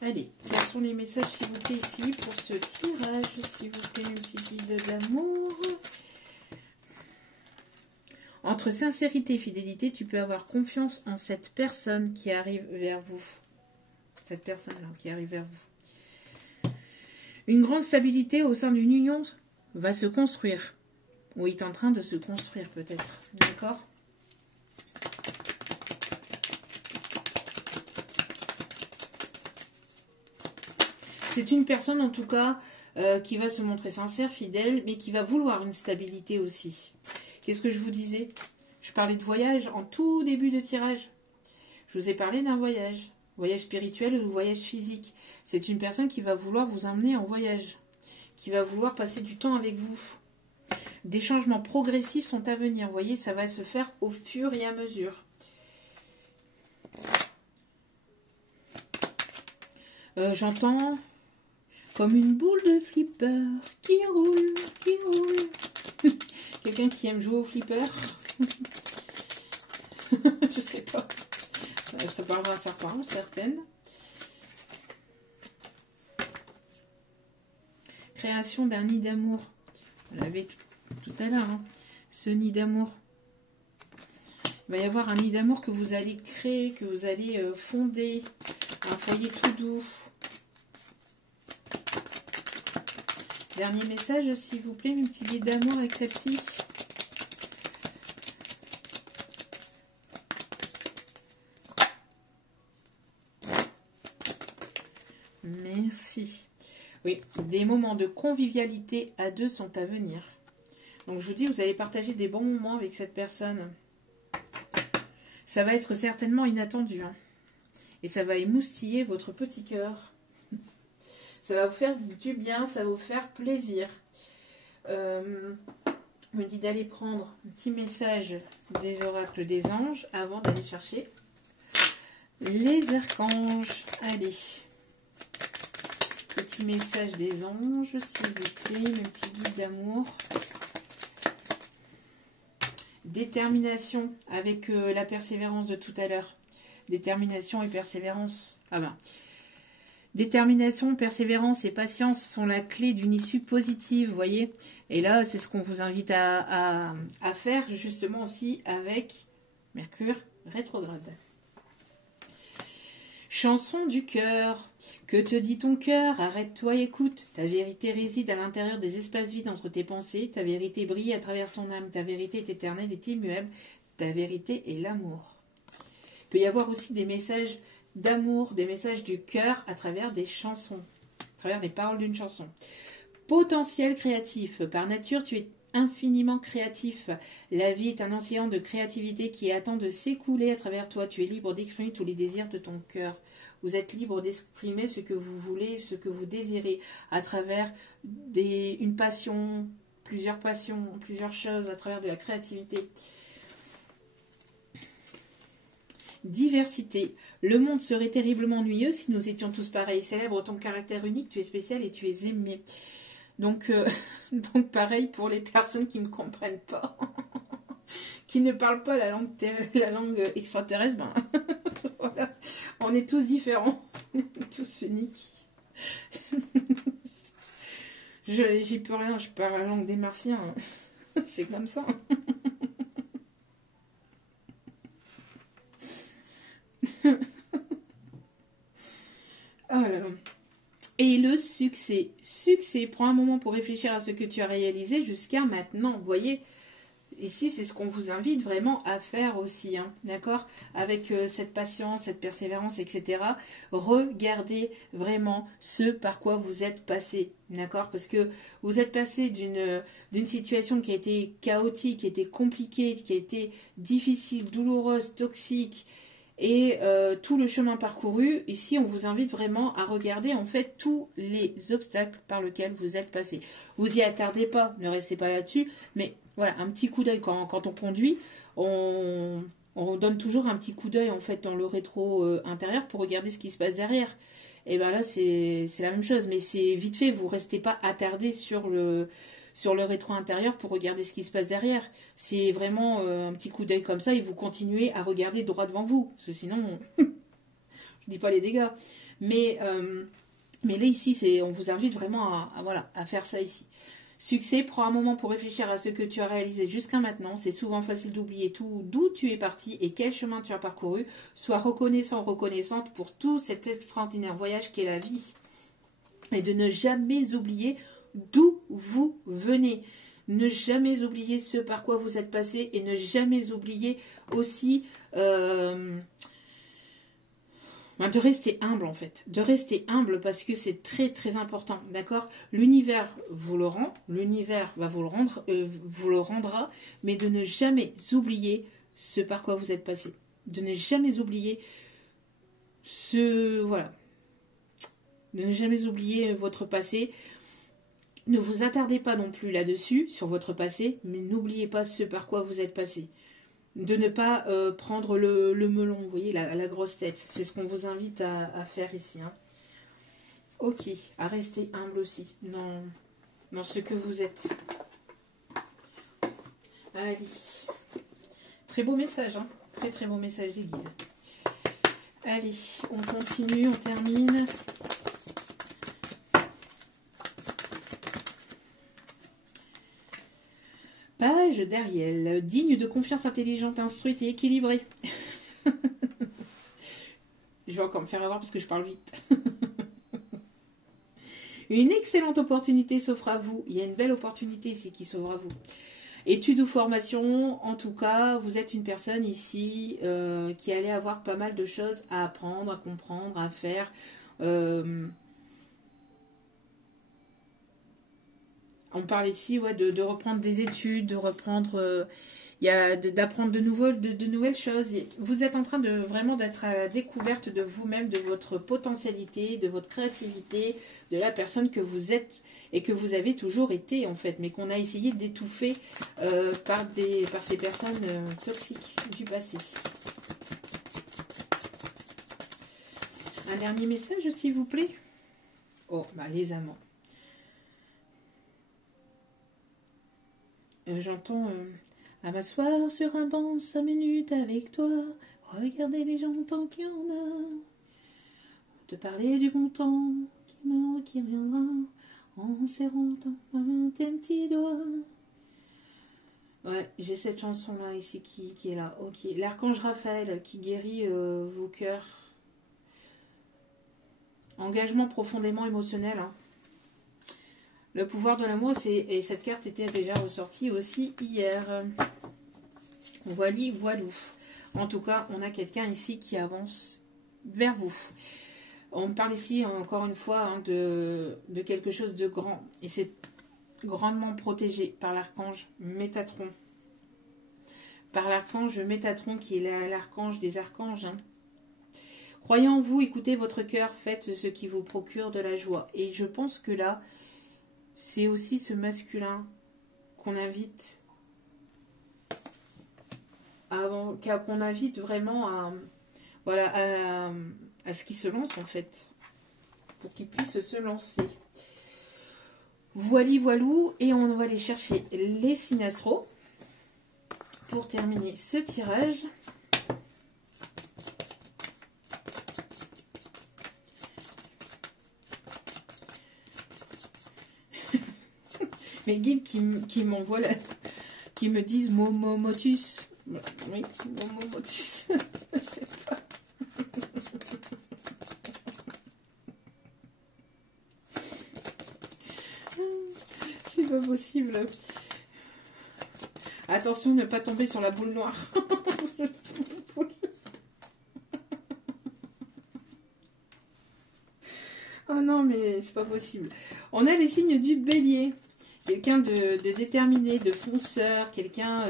Allez, quels sont les messages s'il vous plaît ici pour ce tirage, s'il vous plaît, une petite guide d'amour. Entre sincérité et fidélité, tu peux avoir confiance en cette personne qui arrive vers vous. Cette personne-là qui arrive vers vous. Une grande stabilité au sein d'une union va se construire. Ou est en train de se construire peut-être. D'accord ? C'est une personne en tout cas qui va se montrer sincère, fidèle, mais qui va vouloir une stabilité aussi. Qu'est-ce que je vous disais? Je parlais de voyage en tout début de tirage. Je vous ai parlé d'un voyage. Voyage spirituel ou voyage physique. C'est une personne qui va vouloir vous emmener en voyage. Qui va vouloir passer du temps avec vous. Des changements progressifs sont à venir. Vous voyez, ça va se faire au fur et à mesure. J'entends comme une boule de flipper qui roule, qui roule. Quelqu'un qui aime jouer au flipper? Je sais pas. Ça parlera à certains, certaines. Création d'un nid d'amour. On l'avait tout à l'heure. Hein. Ce nid d'amour. Il va y avoir un nid d'amour que vous allez créer, que vous allez fonder. Un foyer tout doux. Dernier message, s'il vous plaît, une petite guide d'amour avec celle-ci. Merci. Oui, des moments de convivialité à deux sont à venir. Donc je vous dis, vous allez partager des bons moments avec cette personne. Ça va être certainement inattendu. Hein. Et ça va émoustiller votre petit cœur. Ça va vous faire du bien, ça va vous faire plaisir. On me dit d'aller prendre un petit message des oracles des anges avant d'aller chercher les archanges. Allez. Petit message des anges, s'il vous plaît, un petit guide d'amour. Détermination avec la persévérance de tout à l'heure. Détermination et persévérance. Ah ben. Détermination, persévérance et patience sont la clé d'une issue positive, vous voyez. Et là, c'est ce qu'on vous invite à faire justement aussi avec Mercure rétrograde. Chanson du cœur. Que te dit ton cœur? Arrête-toi et écoute. Ta vérité réside à l'intérieur des espaces vides entre tes pensées. Ta vérité brille à travers ton âme. Ta vérité est éternelle et immuable. Ta vérité est l'amour. Il peut y avoir aussi des messages d'amour, des messages du cœur à travers des chansons, à travers des paroles d'une chanson. Potentiel créatif. Par nature, tu es infiniment créatif. La vie est un océan de créativité qui attend de s'écouler à travers toi. Tu es libre d'exprimer tous les désirs de ton cœur. Vous êtes libre d'exprimer ce que vous voulez, ce que vous désirez, à travers une passion, plusieurs passions, plusieurs choses, à travers de la créativité. Diversité. Le monde serait terriblement ennuyeux si nous étions tous pareils. Célèbre ton caractère unique, tu es spécial et tu es aimé. Donc pareil pour les personnes qui ne comprennent pas, qui ne parlent pas la langue extraterrestre. Ben, voilà. On est tous différents, on est tous uniques. J'y peux rien, je parle la langue des martiens. C'est comme ça. Oh là là. Et le succès. Succès, prends un moment pour réfléchir à ce que tu as réalisé jusqu'à maintenant. Vous voyez, ici, c'est ce qu'on vous invite vraiment à faire aussi. Hein, d'accord? Avec cette patience, cette persévérance, etc. Regardez vraiment ce par quoi vous êtes passé. D'accord? Parce que vous êtes passé d'une situation qui a été chaotique, qui a été compliquée, qui a été difficile, douloureuse, toxique. Et tout le chemin parcouru, ici on vous invite vraiment à regarder en fait tous les obstacles par lesquels vous êtes passé. Vous y attardez pas, ne restez pas là-dessus, mais voilà, un petit coup d'œil quand on conduit, on donne toujours un petit coup d'œil en fait dans le rétro intérieur pour regarder ce qui se passe derrière. Et bien là, c'est la même chose. Mais c'est vite fait, vous ne restez pas attardé sur le rétro intérieur pour regarder ce qui se passe derrière. C'est vraiment un petit coup d'œil comme ça et vous continuez à regarder droit devant vous. Parce que sinon, je ne dis pas les dégâts. Mais là, ici, on vous invite vraiment voilà, à faire ça ici. Succès, prends un moment pour réfléchir à ce que tu as réalisé jusqu'à maintenant. C'est souvent facile d'oublier tout, d'où tu es parti et quel chemin tu as parcouru. Sois reconnaissant, reconnaissante pour tout cet extraordinaire voyage qu'est la vie. Et de ne jamais oublier d'où vous venez. Ne jamais oublier ce par quoi vous êtes passé et ne jamais oublier aussi de rester humble en fait. De rester humble parce que c'est très très important, d'accord? L'univers vous le rend, l'univers va vous le rendra, mais de ne jamais oublier ce par quoi vous êtes passé. De ne jamais oublier voilà. De ne jamais oublier votre passé. Ne vous attardez pas non plus là-dessus, sur votre passé, mais n'oubliez pas ce par quoi vous êtes passé. De ne pas prendre le melon, vous voyez, la grosse tête. C'est ce qu'on vous invite à faire ici. Hein. Ok, à rester humble aussi dans ce que vous êtes. Allez. Très beau message, hein. Très très beau message des guides. Allez, on continue, on termine. Page d'Ariel, digne de confiance intelligente, instruite et équilibrée. Je vais encore me faire avoir parce que je parle vite. Une excellente opportunité s'offre à vous. Il y a une belle opportunité ici qui s'offre à vous. Études ou formation, en tout cas, vous êtes une personne ici qui allait avoir pas mal de choses à apprendre, à comprendre, à faire. On parle ici de reprendre des études, de reprendre, d'apprendre de nouvelles choses. Vous êtes en train de vraiment d'être à la découverte de vous-même, de votre potentialité, de votre créativité, de la personne que vous êtes et que vous avez toujours été en fait, mais qu'on a essayé d'étouffer par ces personnes toxiques du passé. Un dernier message s'il vous plaît. Oh, les amants. J'entends à m'asseoir sur un banc 5 minutes avec toi, regarder les gens tant qu'il y en a, te parler du bon temps qui reviendra en serrant tes petits doigts. Ouais, j'ai cette chanson-là ici qui est là. Ok, l'archange Raphaël qui guérit vos cœurs. Engagement profondément émotionnel, hein. Le pouvoir de l'amour, et cette carte était déjà ressortie aussi hier. Voilou. En tout cas, on a quelqu'un ici qui avance vers vous. On parle ici, encore une fois, hein, de quelque chose de grand. Et c'est grandement protégé par l'archange Métatron. Par l'archange Métatron, qui est l'archange des archanges. Hein. Croyez en vous, écoutez votre cœur, faites ce qui vous procure de la joie. Et je pense que là, c'est aussi ce masculin qu'on invite qu'on invite vraiment à ce qu'il se lance en fait, pour qu'il puisse se lancer. Voilou, et on va aller chercher les signes astro pour terminer ce tirage. Mes guides qui m'envoient qui me disent Momotus. Oui, Momotus. C'est pas. C'est pas possible. Attention, ne pas tomber sur la boule noire. Oh non, mais c'est pas possible. On a les signes du bélier. Quelqu'un de déterminé, de fonceur, quelqu'un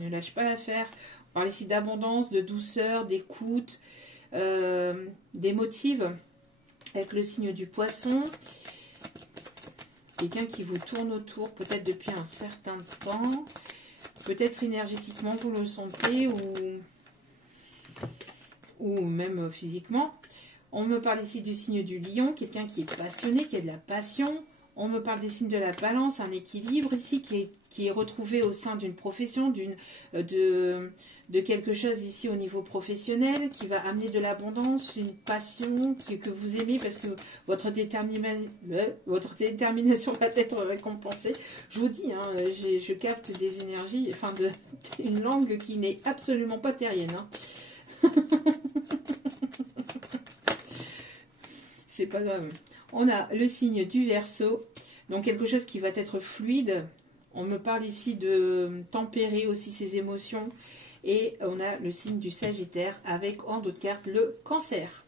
ne lâche pas l'affaire. On parle ici d'abondance, de douceur, d'écoute, d'émotive, avec le signe du poisson. Quelqu'un qui vous tourne autour, peut-être depuis un certain temps. Peut-être énergétiquement, vous le sentez, ou même physiquement. On me parle ici du signe du lion, quelqu'un qui est passionné, qui a de la passion. On me parle des signes de la balance, un équilibre ici qui est retrouvé au sein d'une profession, de quelque chose ici au niveau professionnel, qui va amener de l'abondance, une passion que vous aimez parce que votre détermination va être récompensée. Je vous dis, hein, je capte des énergies, enfin une langue qui n'est absolument pas terrienne. Hein. C'est pas grave. On a le signe du Verseau, donc quelque chose qui va être fluide. On me parle ici de tempérer aussi ses émotions. Et on a le signe du Sagittaire avec en d'autres cartes le Cancer.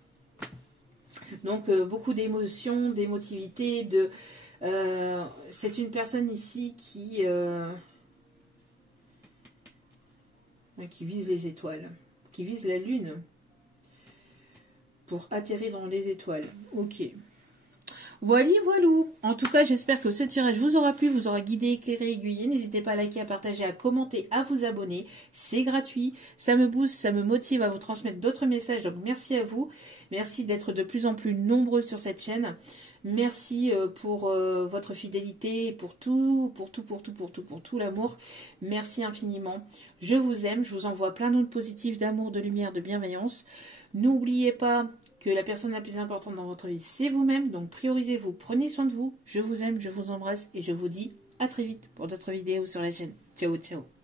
Donc beaucoup d'émotions, d'émotivité. C'est une personne ici qui vise les étoiles, qui vise la Lune pour atterrir dans les étoiles. Ok. Voilà, voilou. En tout cas, j'espère que ce tirage vous aura plu, vous aura guidé, éclairé, aiguillé. N'hésitez pas à liker, à partager, à commenter, à vous abonner. C'est gratuit. Ça me booste, ça me motive à vous transmettre d'autres messages. Donc, merci à vous. Merci d'être de plus en plus nombreux sur cette chaîne. Merci pour votre fidélité, pour tout l'amour. Merci infiniment. Je vous aime. Je vous envoie plein d'ondes positives, d'amour, de lumière, de bienveillance. N'oubliez pas que la personne la plus importante dans votre vie, c'est vous-même. Donc, priorisez-vous, prenez soin de vous. Je vous aime, je vous embrasse et je vous dis à très vite pour d'autres vidéos sur la chaîne. Ciao, ciao.